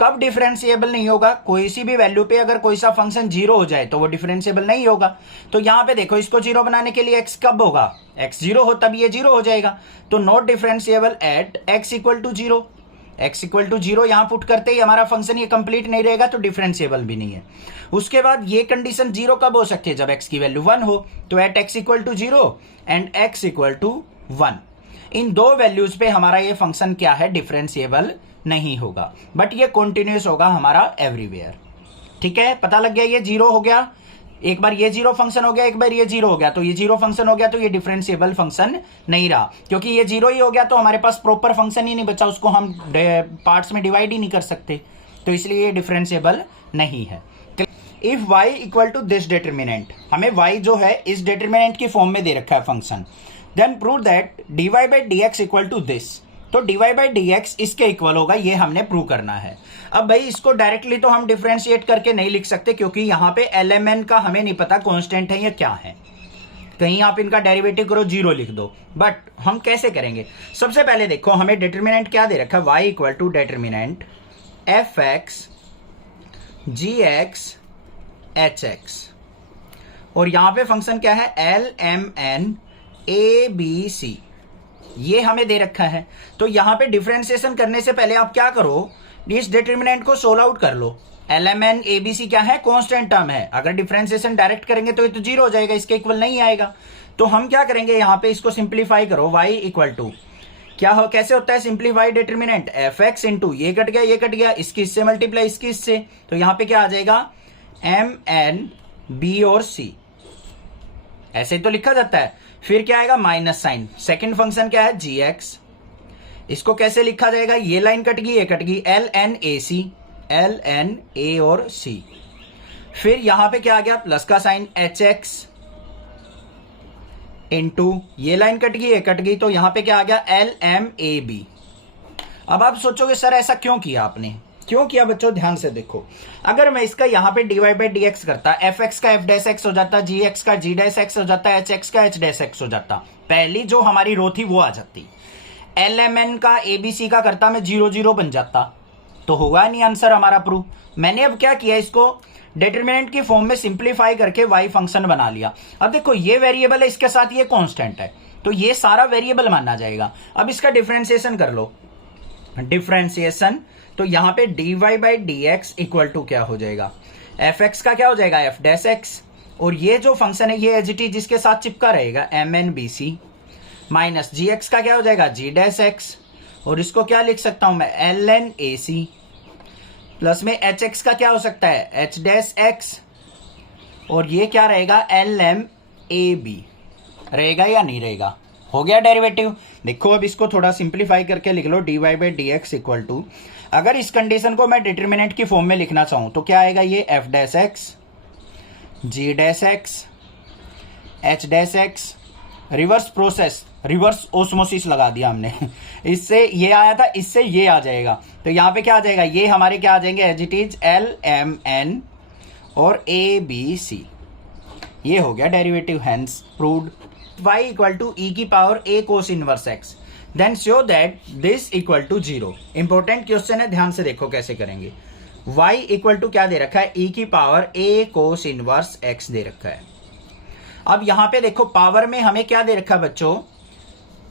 कब डिफरेंशिएबल नहीं होगा, कोई सी भी वैल्यू पे अगर कोई सा फंक्शन जीरो हो जाए तो वो डिफरेंशिएबल नहीं होगा। तो यहां पे देखो, इसको जीरो बनाने के लिए x कब होगा, x जीरो हो तब ये जीरो हो जाएगा। तो not differentiable at x equal to zero, x equal to zero यहां पुट करते ही हमारा फंक्शन ये कंप्लीट नहीं रहेगा, तो डिफरेंशिएबल भी नहीं है। उसके बाद ये कंडीशन जीरो कब हो सकती है, जब x की वैल्यू 1 हो। तो at x equal to zero and x equal to 1, इन दो वैल्यूज पे हमारा ये फंक्शन क्या है, डिफरेंशिएबल नहीं होगा, बट ये कॉन्टिन्यूअस होगा हमारा एवरीवेयर। ठीक है, पता लग गया, ये जीरो हो गया, एक बार ये जीरो फंक्शन हो गया, एक बार ये जीरो हो गया, तो ये जीरो फंक्शन हो गया, तो ये डिफरेंशिएबल फंक्शन नहीं रहा, क्योंकि ये जीरो ही हो गया तो हमारे पास प्रॉपर फंक्शन ही नहीं बचा, उसको हम पार्ट्स में डिवाइड ही नहीं कर सकते, तो इसलिए ये डिफरेंशिएबल नहीं है। If y equal to this determinant, हमें y जो है इस डिटर्मिनेंट की फॉर्म में दे रखा है function, then prove that dy/dx equal to this. तो dy/dx इसके इक्वल होगा, ये हमने प्रूव करना है। अब भाई इसको डायरेक्टली तो हम डिफरेंशिएट करके नहीं लिख सकते, क्योंकि यहां पे lmn का हमें नहीं पता कांस्टेंट है या क्या है, कहीं आप इनका डेरिवेटिव करो जीरो लिख दो, बट हम कैसे करेंगे। सबसे पहले देखो हमें डिटर्मिनेंट क्या दे रखा है, y equal to determinant fx gx hx, और यहां पे फंक्शन क्या है lmn abc, ये हमें दे रखा है। तो यहां पे डिफरेंशिएशन करने से पहले आप क्या करो, इस डिटर्मिनेंट को सोल्व आउट कर लो। lmn abc क्या है, कांस्टेंट टर्म है, अगर डिफरेंशिएशन डायरेक्ट करेंगे तो ये तो जीरो हो जाएगा, इसके इक्वल नहीं आएगा। तो हम क्या करेंगे, यहां पे इसको सिंप्लीफाई करो, y इक्वल टू क्या हो, कैसे होता है सिंप्लीफाई डिटर्मिनेंट, fx इंटू ये कट गया, ये कट गया, इसकी इससे मल्टीप्लाई इसकी इससे, तो यहां पे क्या आ जाएगा mn b और c, ऐसे तो लिखा जाता है। फिर क्या आएगा माइनस साइन, सेकंड फंक्शन क्या है gx, इसको कैसे लिखा जाएगा, ये लाइन कट गई, ये कट गई, ln ac, ln a और c। फिर यहां पे क्या आ गया प्लस का साइन hx इंटू ये लाइन कट गई, ये कट गई, तो यहां पे क्या आ गया lmab। अब आप सोचोगे सर ऐसा क्यों किया आपने, क्यों किया बच्चों, ध्यान से देखो। अगर मैं इसका यहां पे dy/dx करता, fx का f' हो जाता, gx का g' हो जाता, hx का h' हो जाता, पहली जो हमारी रो थी वो आ जाती, lmn का abc का करता मैं 0 0 बन जाता, तो होगा नहीं आंसर हमारा प्रूफ। मैंने अब क्या किया, इसको डिटरमिनेंट की फॉर्म में सिंप्लीफाई करके y फंक्शन बना लिया। अब देखो ये वेरिएबल है, इसके साथ ये कांस्टेंट है, तो ये सारा वेरिएबल माना जाएगा। अब इसका डिफरेंशिएशन कर लो, डिफरेंशिएशन, तो यहां पे dy/dx इक्वल टू क्या हो जाएगा, fx का क्या हो जाएगा f', और ये जो फंक्शन है ये एज जिसके साथ चिपका रहेगा mnbc, माइनस gx का क्या हो जाएगा g', और इसको क्या लिख सकता हूं मैं ln ac, प्लस में एच एक्स का क्या हो सकता है, एच डैश एक्स, और ये क्या रहेगा, एल एम ए बी रहेगा या नहीं रहेगा। हो गया डेरिवेटिव। देखो अब इसको थोड़ा सिंप्लीफाई करके लिख लो, d Y by D x equal to, अगर इस कंडीशन को मैं डिटर्मिनेंट की फॉर्म में लिखना चाहूं तो क्या आएगा, ये f dash x, g dash x, h dash x, reverse process, reverse osmosis लगा दिया हमने इससे ये आया था, इससे ये आ जाएगा, तो यहाँ पे क्या आ जाएगा, ये हमारे क्या आ जाएंगे, as it is l m n और ए बी सी। ये हो गया derivative, hence proved. y equal to e की power a cos inverse x, then show that this equal to 0। Important question है, ध्यान से देखो कैसे करेंगे। y इक्वल टू क्या दे रखा है, e की power a cos inverse x दे रखा है। अब यहां पे देखो पावर में हमें क्या दे रखा है बच्चों,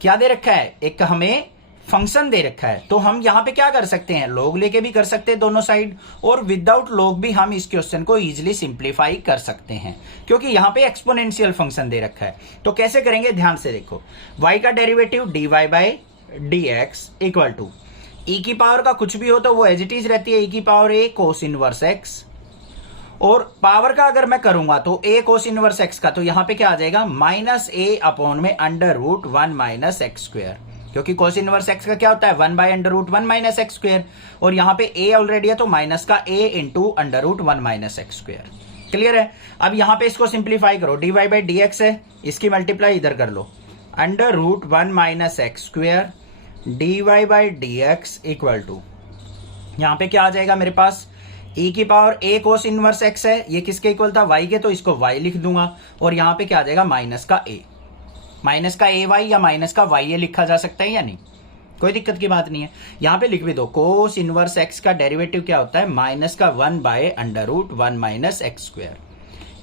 क्या दे रखा है, एक हमें फंक्शन दे रखा है, तो हम यहां पे क्या कर सकते हैं, लॉग लेके भी कर सकते हैं दोनों साइड, और विदाउट लॉग भी हम इस क्वेश्चन को इजीली सिंप्लीफाई कर सकते हैं, क्योंकि यहां पे एक्सपोनेंशियल फंक्शन दे रखा है। तो कैसे करेंगे, ध्यान से देखो, y का derivative D Y by D x equal to e की पावर का कुछ भी हो तो वो एज इट इज रहती है, ई की पावर ए कोस इनवर्स एक्स, और पावर का अगर मैं करूंगा तो ए कोस इनवर्स एक्स का, तो यहां पे क्या आ जाएगा, माइनस ए अपॉन में under root 1 minus x square, क्योंकि कोस इनवर्स एक्स का क्या होता है, 1 by under root 1 minus x square, और यहां पे ए ऑलरेडी है तो माइनस का a into under root 1 minus x square. Clear है। अब यहां पे इसको सिंप्लीफाई करो, d Y by D x है, इसकी मल्टीप्लाई इधर कर लो, under root 1 minus x square d Y by D x equal to, यहां पे क्या आ जाएगा मेरे पास, e की power a cos inverse x है, ये किसके इक्वल था, y के, तो इसको y लिख दूंगा, और यहां पे क्या आ जाएगा, माइनस का a, माइनस का a y या माइनस का y ये लिखा जा सकता है या नहीं, कोई दिक्कत की बात नहीं है। यहां पे लिख भी दो, कोस इनवर्स x का डेरिवेटिव क्या होता है, माइनस का 1 by under root 1 minus x square,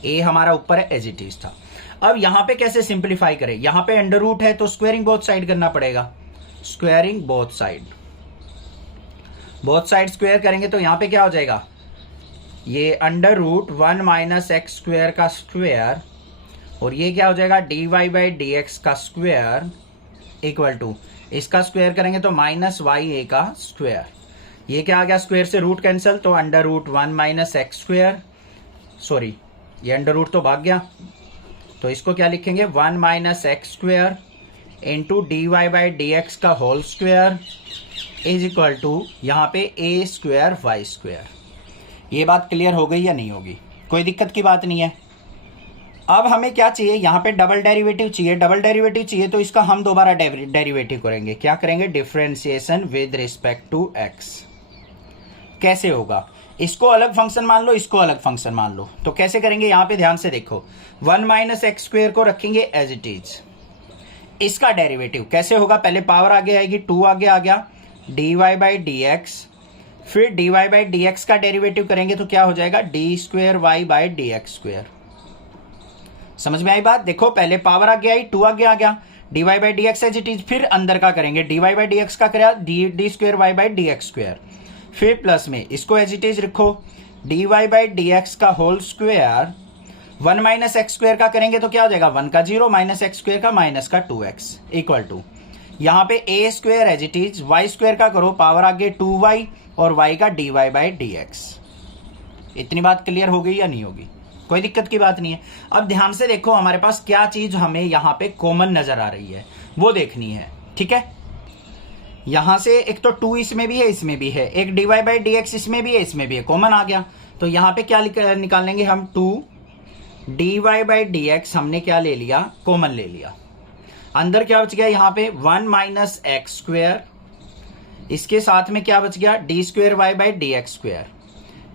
a हमारा ऊपर है एज इट इज था। अब यहां पे कैसे सिंप्लीफाई करें, यहां पे अंडर रूट है तो स्क्वायरिंग बोथ साइड करना पड़ेगा, squaring both side, both side square करेंगे तो यहां पे क्या हो जाएगा, ये under root 1 minus x square का स्क्वायर, और ये क्या हो जाएगा, d Y by D x का स्क्वायर इक्वल टू, इसका स्क्वायर करेंगे तो माइनस वाई ए का स्क्वायर, ये क्या आ गया, स्क्वायर से रूट कैंसिल, तो under root 1 minus x square, sorry ये अंडर रूट तो भाग गया, तो इसको क्या लिखेंगे, 1 minus x square into d Y by D x का whole square is equal to, यहां पे ए स्क्वायर वाई स्क्वायर। ये बात क्लियर हो गई या नहीं होगी, कोई दिक्कत की बात नहीं है। अब हमें क्या चाहिए, यहां पे डबल डेरिवेटिव चाहिए, डबल डेरिवेटिव चाहिए तो इसका हम दोबारा डेरिवेटिव करेंगे, क्या करेंगे, differentiation with respect to x. कैसे होगा, इसको अलग फंक्शन मान लो, इसको अलग फंक्शन मान लो, तो कैसे करेंगे, यहां पे ध्यान से देखो, 1 माइनस एक्स स्क्वायर को रखेंगे एज इट इज, इसका डेरिवेटिव कैसे होगा, पहले पावर आगे आएगी, 2 आगे आ गया, d Y by D x, फिर d Y by D x का डेरिवेटिव करेंगे तो क्या हो जाएगा, d square y by D x square. समझ में आई बात, देखो पहले पावर आगे आई, 2 आगे आ गया, d Y by D x as it is, फिर अंदर का करेंगे, d Y by D x का करेगा d square y by D x square, फिर प्लस में इसको एज इट इज रखो, d Y by D x का whole square, 1 minus x square का करेंगे तो क्या हो जाएगा, 1 का 0 माइनस एक्स स्क्वायर का माइनस का 2x इक्वल टू, यहां पे ए square as it is, y square का करो, पावर आगे 2y और y का d Y by D x. इतनी बात क्लियर हो गई या नहीं होगी, कोई दिक्कत की बात नहीं है। अब ध्यान से देखो हमारे पास क्या चीज हमें यहां पे कॉमन नजर आ रही है, वो देखनी है, ठीक है। यहां से एक तो 2 इसमें भी है, इसमें भी है, एक d Y by D x इसमें भी है, इसमें भी है, कॉमन आ गया, तो यहां पे क्या निकालेंगे हम, 2 d Y by D x हमने क्या ले लिया, कॉमन ले लिया, अंदर क्या बच गया, यहां पे 1 माइनस एक्स स्क्वायर, इसके साथ में क्या बच गया, d square y by D x square,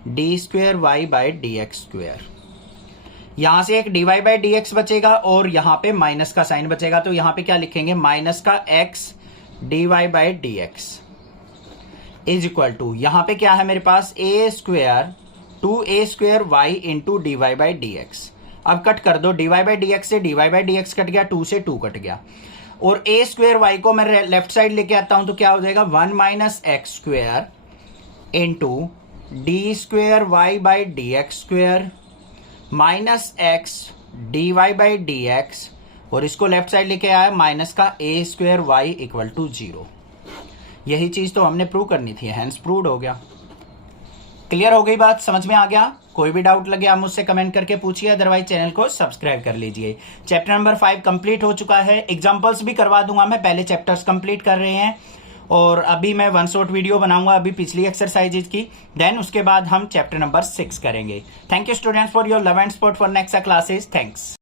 d square y by D x square, यहां से एक d Y by D x बचेगा और यहां पे माइनस का साइन बचेगा, तो यहां पे क्या लिखेंगे, माइनस का x d Y by D x is equal to, यहां पे क्या है मेरे पास, a square 2a square y into d Y by D x. अब कट कर दो, d Y by D x से d Y by D x cut गया, 2 से 2 कट गया, और ए स्क्वायर वाई को मैं लेफ्ट साइड लेके आता हूं तो क्या हो जाएगा, 1 minus x square into d square y by D x square minus x d Y by D x, और इसको लेफ्ट साइड लेके आया माइनस का a square y equal to 0। यही चीज तो हमने प्रूव करनी थी, हैंस प्रूव्ड हो गया। क्लियर हो गई बात, समझ में आ गया? कोई भी डाउट लगे आप मुझसे कमेंट करके पूछिए, अदरवाइज चैनल को सब्सक्राइब कर लीजिए। चैप्टर नंबर 5 कंप्लीट हो चुका है। एग्जांपल्स भी करवा दूंगा मैं, पहले चैप्टर्स कंप्लीट कर रहे हैं और अभी मैं वन शॉट वीडियो बनाऊंगा अभी पिछली एक्सरसाइजेज की, देन उसके बाद हम चैप्टर नंबर 6 करेंगे। Thank you students for your love and support for next classes. Thanks.